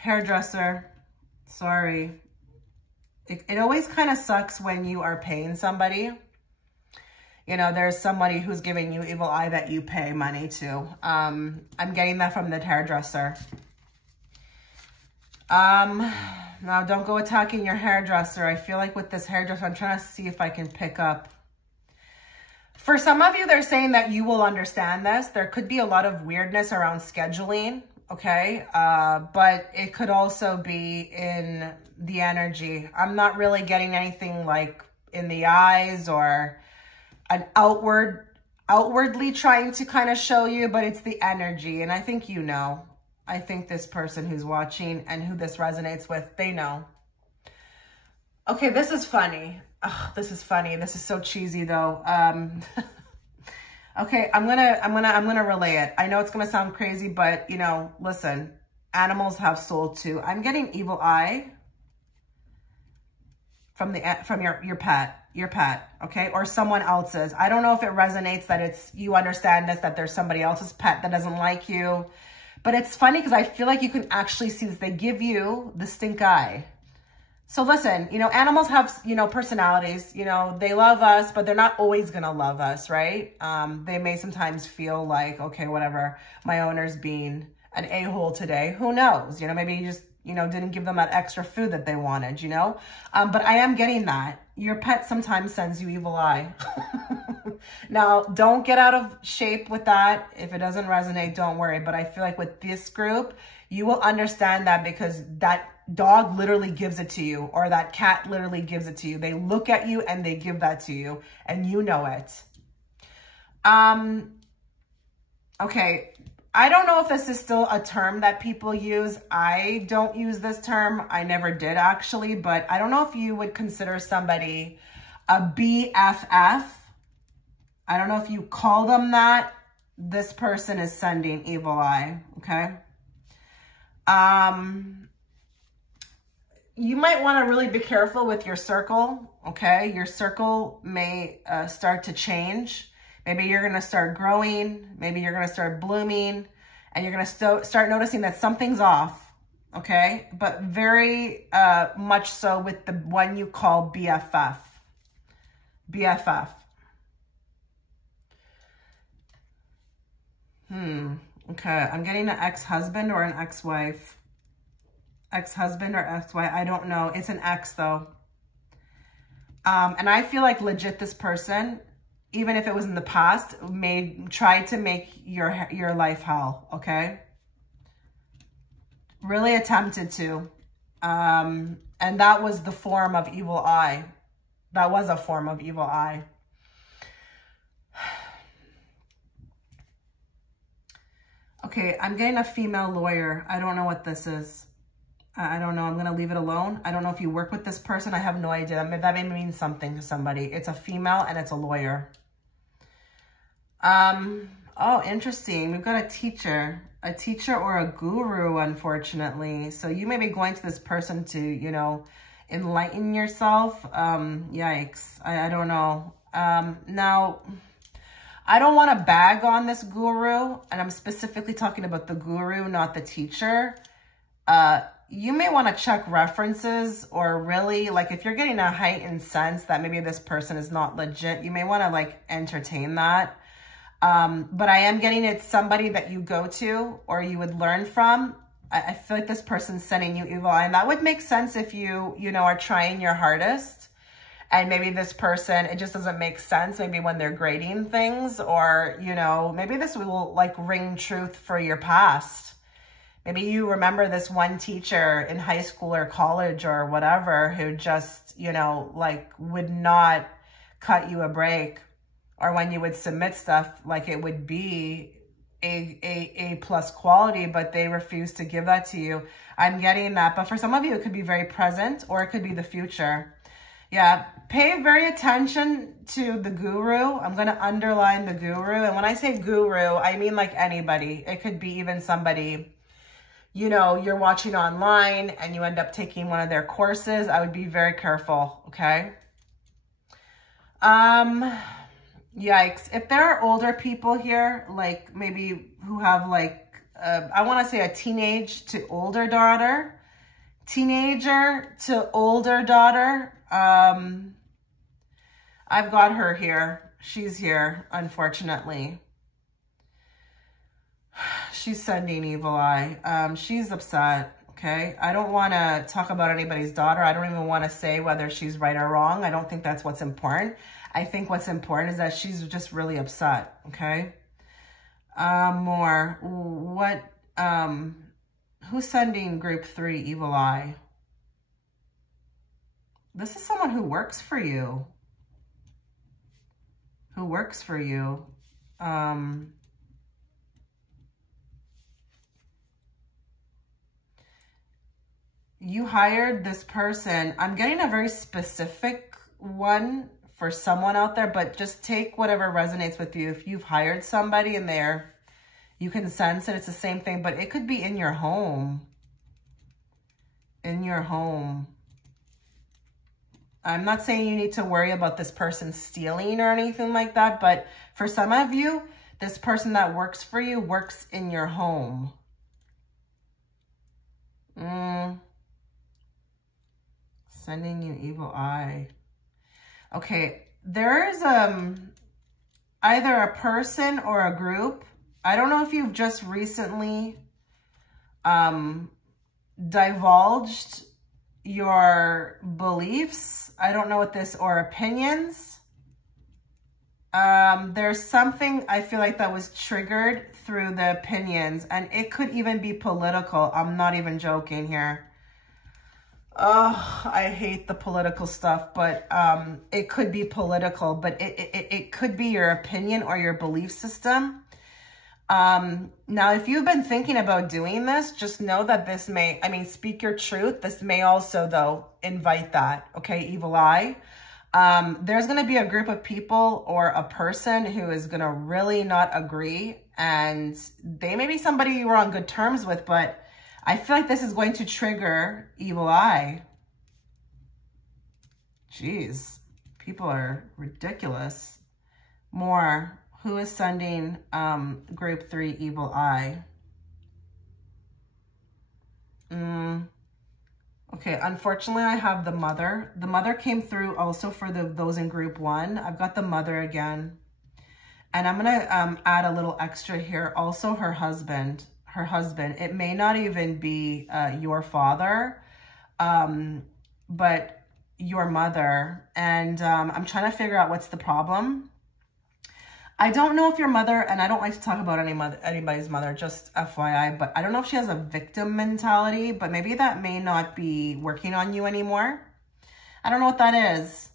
Hairdresser, sorry. It always kind of sucks when you are paying somebody. You know, there's somebody who's giving you evil eye that you pay money to. I'm getting that from the hairdresser. Now, don't go attacking your hairdresser. I feel like with this hairdresser, I'm trying to see if I can pick up. For some of you, they're saying that you will understand this. There could be a lot of weirdness around scheduling, okay? But it could also be in the energy. I'm not really getting anything like in the eyes or an outwardly trying to kind of show you, but it's the energy. And I think you know. I think this person who's watching and who this resonates with, they know. Okay, this is funny. Oh, this is funny. This is so cheesy though. Okay, I'm gonna relay it. I know it's gonna sound crazy, but you know, listen, animals have soul too. I'm getting evil eye from your pet, okay, or someone else's. I don't know if it resonates that it's, you understand this, that there's somebody else's pet that doesn't like you. But it's funny because I feel like you can actually see this. They give you the stink eye. So listen, you know, animals have, you know, personalities. You know, they love us, but they're not always going to love us, right? They may sometimes feel like, okay, whatever, my owner's being an a-hole today. Who knows? You know, maybe you just, you know, didn't give them that extra food that they wanted, you know? But I am getting that. Your pet sometimes sends you evil eye. Now, don't get out of shape with that. If it doesn't resonate, don't worry. But I feel like with this group, you will understand that because that dog literally gives it to you, or that cat literally gives it to you. They look at you and they give that to you, and you know it. Okay. I don't know if this is still a term that people use. I don't use this term. I never did actually, but I don't know if you would consider somebody a BFF. I don't know if you call them that. This person is sending evil eye, okay? You might want to really be careful with your circle, okay? Your circle may start to change. Maybe you're going to start growing. Maybe you're going to start blooming. And you're going to start noticing that something's off, okay? But very much so with the one you call BFF. BFF. Okay, I'm getting an ex-husband or an ex-wife. Ex-husband or ex-wife, I don't know. It's an ex though. And I feel like legit this person, even if it was in the past, tried to make your life hell, okay? Really attempted to. And that was the form of evil eye. That was a form of evil eye. Okay, I'm getting a female lawyer. I don't know what this is. I don't know. I'm going to leave it alone. I don't know if you work with this person. I have no idea. That may mean something to somebody. It's a female and it's a lawyer. Oh, interesting. We've got a teacher or a guru, unfortunately. So you may be going to this person to, you know, enlighten yourself. Yikes. I don't know. Now, I don't want to bag on this guru, and I'm specifically talking about the guru, not the teacher. You may want to check references, or really, like, if you're getting a heightened sense that maybe this person is not legit, you may want to, like, entertain that. But I am getting it's somebody that you go to or you would learn from. I feel like this person's sending you evil eye, and that would make sense if you know, are trying your hardest. And maybe this person, it just doesn't make sense. Maybe when they're grading things, or, you know, maybe this will like ring truth for your past. Maybe you remember this one teacher in high school or college or whatever who just, you know, like would not cut you a break. Or when you would submit stuff, like it would be A+ quality, but they refuse to give that to you. I'm getting that. But for some of you, it could be very present, or it could be the future. Yeah, pay very attention to the guru. I'm going to underline the guru. And when I say guru, I mean like anybody. It could be even somebody, you know, you're watching online and you end up taking one of their courses. I would be very careful, okay? Yikes. If there are older people here, like maybe who have like, I want to say a teenage to older daughter, teenager to older daughter. I've got her here. She's here, unfortunately. She's sending evil eye. She's upset, okay? I don't want to talk about anybody's daughter. I don't even want to say whether she's right or wrong. I don't think that's what's important. I think what's important is that she's just really upset, okay? Who's sending group 3 evil eye? This is someone who works for you. Who works for you. You hired this person. I'm getting a very specific one for someone out there, but just take whatever resonates with you. If you've hired somebody in there, you can sense it. It's the same thing, but it could be in your home. In your home. I'm not saying you need to worry about this person stealing or anything like that, but for some of you, this person that works for you works in your home. Sending you evil eye. Okay, there's either a person or a group. I don't know if you've just recently divulged your beliefs. I don't know what this, or opinions. There's something I feel like that was triggered through the opinions, and it could even be political. I'm not even joking here. Oh, I hate the political stuff, but it could be political, but it could be your opinion or your belief system. Now, if you've been thinking about doing this, just know that this may, I mean, speak your truth. This may also, though, invite that, okay, evil eye. There's going to be a group of people or a person who is going to really not agree, and they may be somebody you were on good terms with, but I feel like this is going to trigger evil eye. Jeez, people are ridiculous. More. Who is sending group 3 evil eye? Okay, unfortunately, I have the mother. The mother came through also for those in group 1. I've got the mother again. And I'm going to add a little extra here. Also, her husband. Her husband. It may not even be your father, but your mother. And I'm trying to figure out what's the problem. I don't know if your mother, and I don't like to talk about anybody's mother, just FYI, but I don't know if she has a victim mentality, but maybe that may not be working on you anymore. I don't know what that is.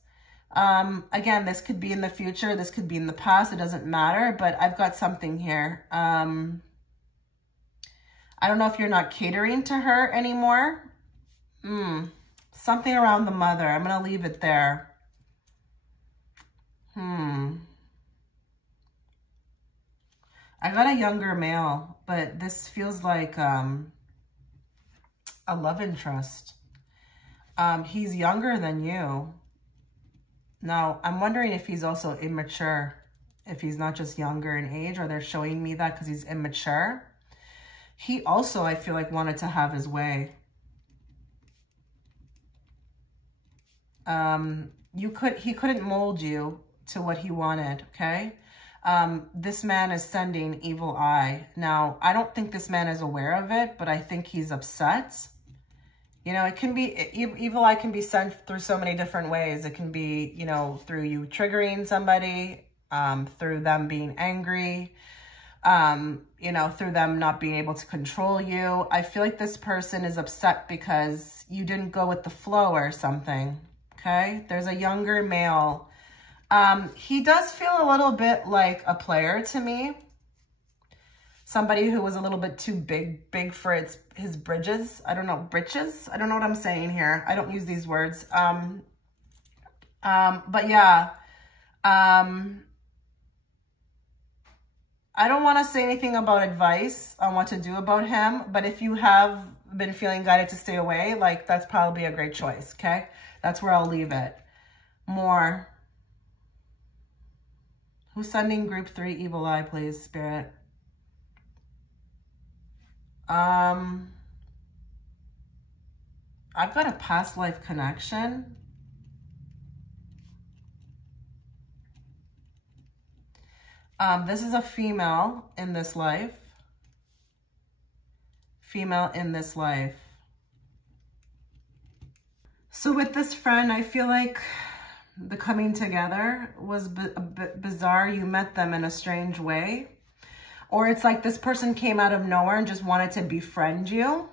Again, this could be in the future. This could be in the past. It doesn't matter, but I've got something here. I don't know if you're not catering to her anymore. Something around the mother. I'm going to leave it there. I got a younger male, but this feels like a love interest. He's younger than you. Now, I'm wondering if he's also immature. If he's not just younger in age, or they're showing me that because he's immature. He also, I feel like, wanted to have his way. He couldn't mold you to what he wanted, okay? This man is sending evil eye. Now, I don't think this man is aware of it, but I think he's upset. You know, it can be, evil eye can be sent through so many different ways. It can be, you know, through you triggering somebody, through them being angry, you know, through them not being able to control you. I feel like this person is upset because you didn't go with the flow or something, okay? There's a younger male. He does feel a little bit like a player to me. Somebody who was a little bit too big for his bridges. I don't know, britches? I don't know what I'm saying here. I don't use these words. But yeah, I don't want to say anything about advice on what to do about him, but if you have been feeling guided to stay away, like that's probably a great choice, okay? That's where I'll leave it. More. Who's sending group 3 evil eye, please, Spirit? I've got a past life connection. This is a female in this life. Female in this life. So with this friend, I feel like the coming together was a bit bizarre. You met them in a strange way. Or it's like this person came out of nowhere and just wanted to befriend you.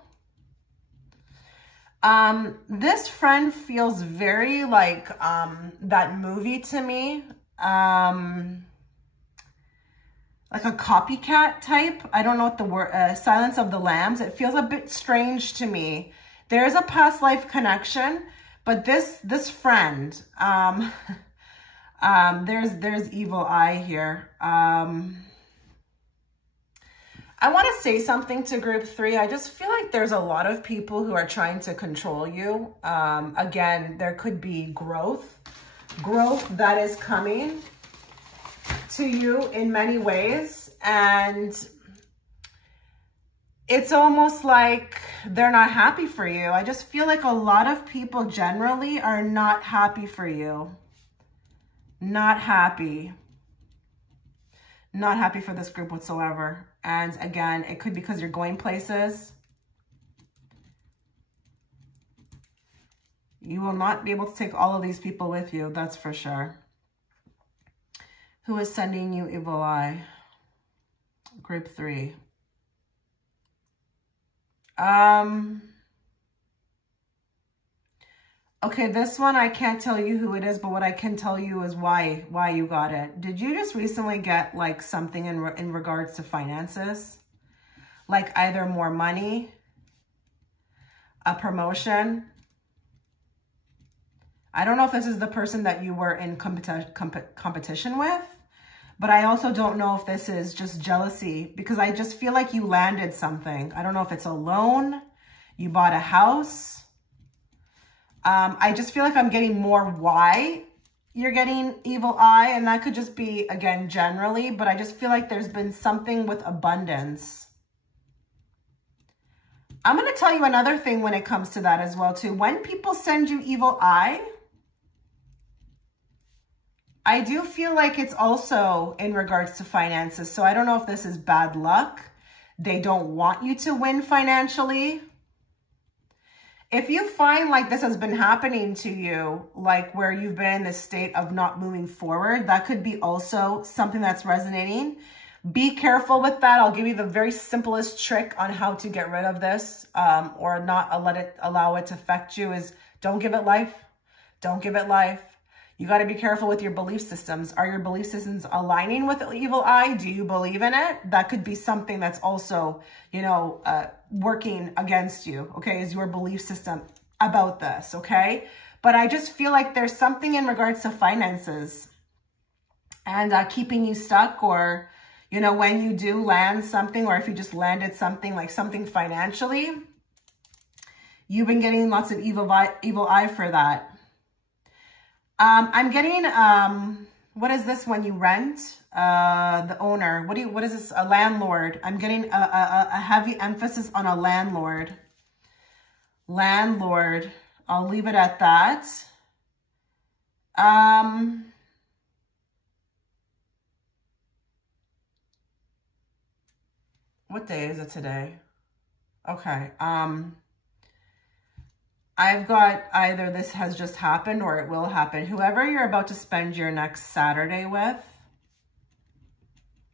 This friend feels very like that movie to me. Like a copycat type. I don't know what the word, Silence of the Lambs. It feels a bit strange to me. There's a past life connection, but this friend, there's evil eye here. I want to say something to group 3. I just feel like there's a lot of people who are trying to control you. Again, there could be growth that is coming to you in many ways. And it's almost like they're not happy for you. I just feel like a lot of people generally are not happy for you. Not happy. Not happy for this group whatsoever. And again, it could be because you're going places. You will not be able to take all of these people with you, that's for sure. Who is sending you evil eye? Group 3. Okay, this one, I can't tell you who it is, but what I can tell you is why you got it. Did you just recently get like something in regards to finances? Like either more money, a promotion? I don't know if this is the person that you were in competition with, but I also don't know if this is just jealousy, because I just feel like you landed something. I don't know if it's a loan, you bought a house. I just feel like I'm getting more why you're getting evil eye, and that could just be, again, generally, but I just feel like there's been something with abundance. I'm going to tell you another thing when it comes to that as well, too. When people send you evil eye, I do feel like it's also in regards to finances. So I don't know if this is bad luck. They don't want you to win financially. If you find like this has been happening to you, like where you've been in this state of not moving forward, that could be also something that's resonating. Be careful with that. I'll give you the very simplest trick on how to get rid of this or not allow it to affect you is don't give it life. Don't give it life. You got to be careful with your belief systems. Are your belief systems aligning with the evil eye? Do you believe in it? That could be something that's also, you know, working against you, okay, is your belief system about this, okay? But I just feel like there's something in regards to finances and keeping you stuck, or, you know, when you do land something, or if you just landed something, like something financially, you've been getting lots of evil eye for that. I'm getting, what is this when you rent? The owner, what is this? A landlord. I'm getting a heavy emphasis on a landlord. Landlord. I'll leave it at that. What day is it today? Okay. I've got either this has just happened or it will happen. Whoever you're about to spend your next Saturday with,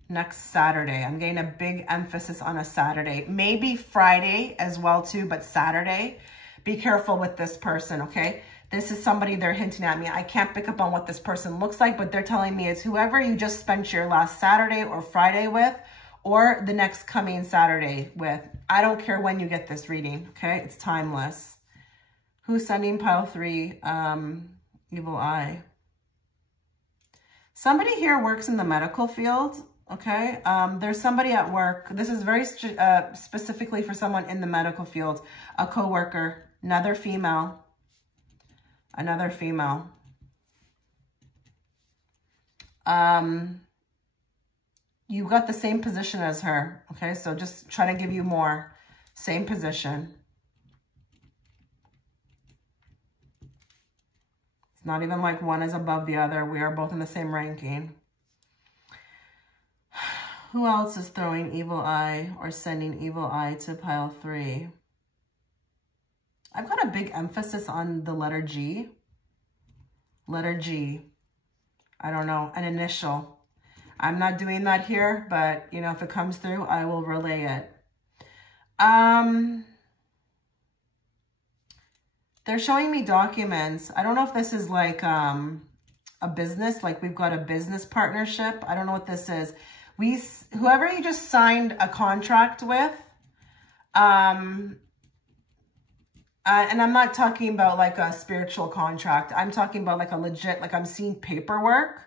next Saturday, I'm getting a big emphasis on a Saturday. Maybe Friday as well too, but Saturday. Be careful with this person, okay? This is somebody they're hinting at me. I can't pick up on what this person looks like, but they're telling me it's whoever you just spent your last Saturday or Friday with, or the next coming Saturday with. I don't care when you get this reading, okay? It's timeless. Who's sending pile 3, evil eye? Somebody here works in the medical field, okay? There's somebody at work. This is very specifically for someone in the medical field. A coworker, another female. Another female. You got the same position as her, okay? So just try to give you more. Same position. It's not even like one is above the other. We are both in the same ranking. Who else is throwing evil eye or sending evil eye to pile 3? I've got a big emphasis on the letter G. Letter G. I don't know, an initial. I'm not doing that here, but, you know, if it comes through, I will relay it. They're showing me documents. I don't know if this is like a business, like we've got a business partnership. I don't know what this is. Whoever you just signed a contract with, and I'm not talking about like a spiritual contract. I'm talking about like a legit, like I'm seeing paperwork.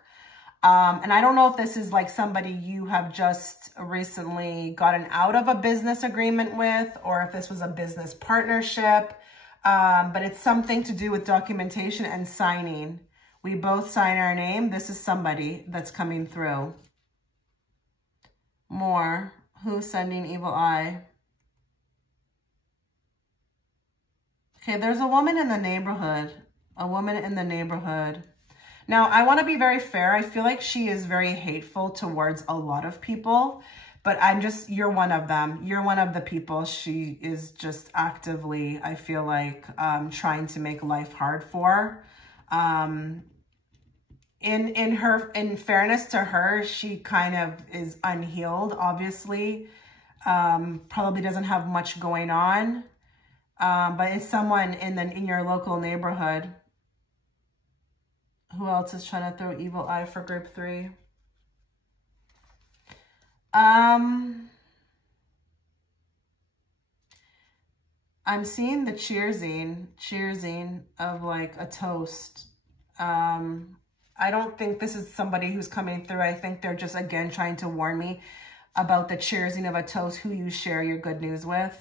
And I don't know if this is like somebody you have just recently gotten out of a business agreement with, or if this was a business partnership. But it's something to do with documentation and signing. We both sign our name. This is somebody that's coming through. More. Who's sending evil eye? Okay, there's a woman in the neighborhood. A woman in the neighborhood. Now, I want to be very fair. I feel like she is very hateful towards a lot of people, but you're one of them. You're one of the people she is just actively, I feel like, trying to make life hard for. In fairness to her, she kind of is unhealed, obviously. Probably doesn't have much going on. But it's someone in your local neighborhood. Who else is trying to throw evil eye for group 3? I'm seeing the cheersing of like a toast. I don't think this is somebody who's coming through. I think they're just, again, trying to warn me about the cheersing of a toast, who you share your good news with.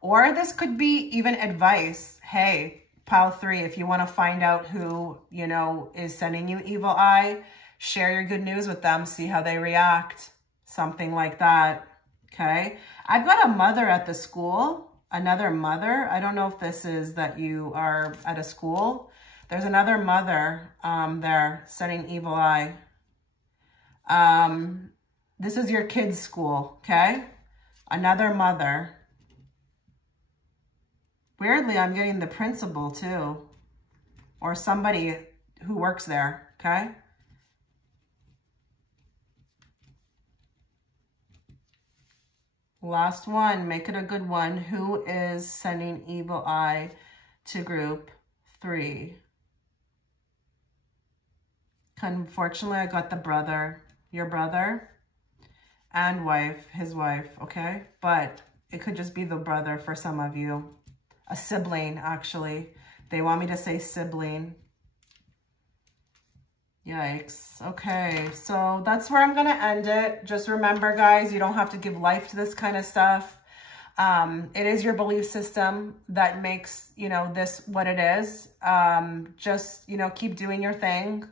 Or this could be even advice. Hey, pile 3, if you want to find out who, you know, is sending you evil eye, share your good news with them, see how they react. Something like that, okay? I've got a mother at the school, another mother. I don't know if this is that you are at a school. There's another mother there sending evil eye. This is your kid's school, okay? Another mother. Weirdly, I'm getting the principal too, or somebody who works there, okay? Last one, make it a good one. Who is sending evil eye to group 3? Unfortunately, I got the brother, your brother, and wife, his wife, okay? But it could just be the brother for some of you. A sibling, actually. They want me to say sibling. Yikes. Okay, so that's where I'm going to end it. Just remember, guys, you don't have to give life to this kind of stuff. It is your belief system that makes, you know, this what it is. Just, you know, keep doing your thing.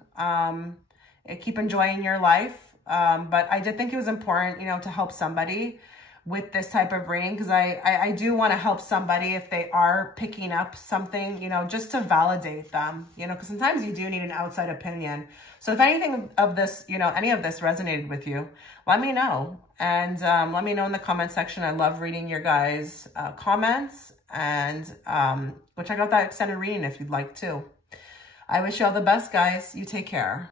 Keep enjoying your life. But I did think it was important, you know, to help somebody with this type of reading, because I do want to help somebody if they are picking up something, you know, just to validate them, you know, because sometimes you do need an outside opinion. So if anything of this, you know, any of this resonated with you, let me know. And let me know in the comment section. I love reading your guys' comments, and go check out that extended reading if you'd like to. I wish you all the best, guys. You take care.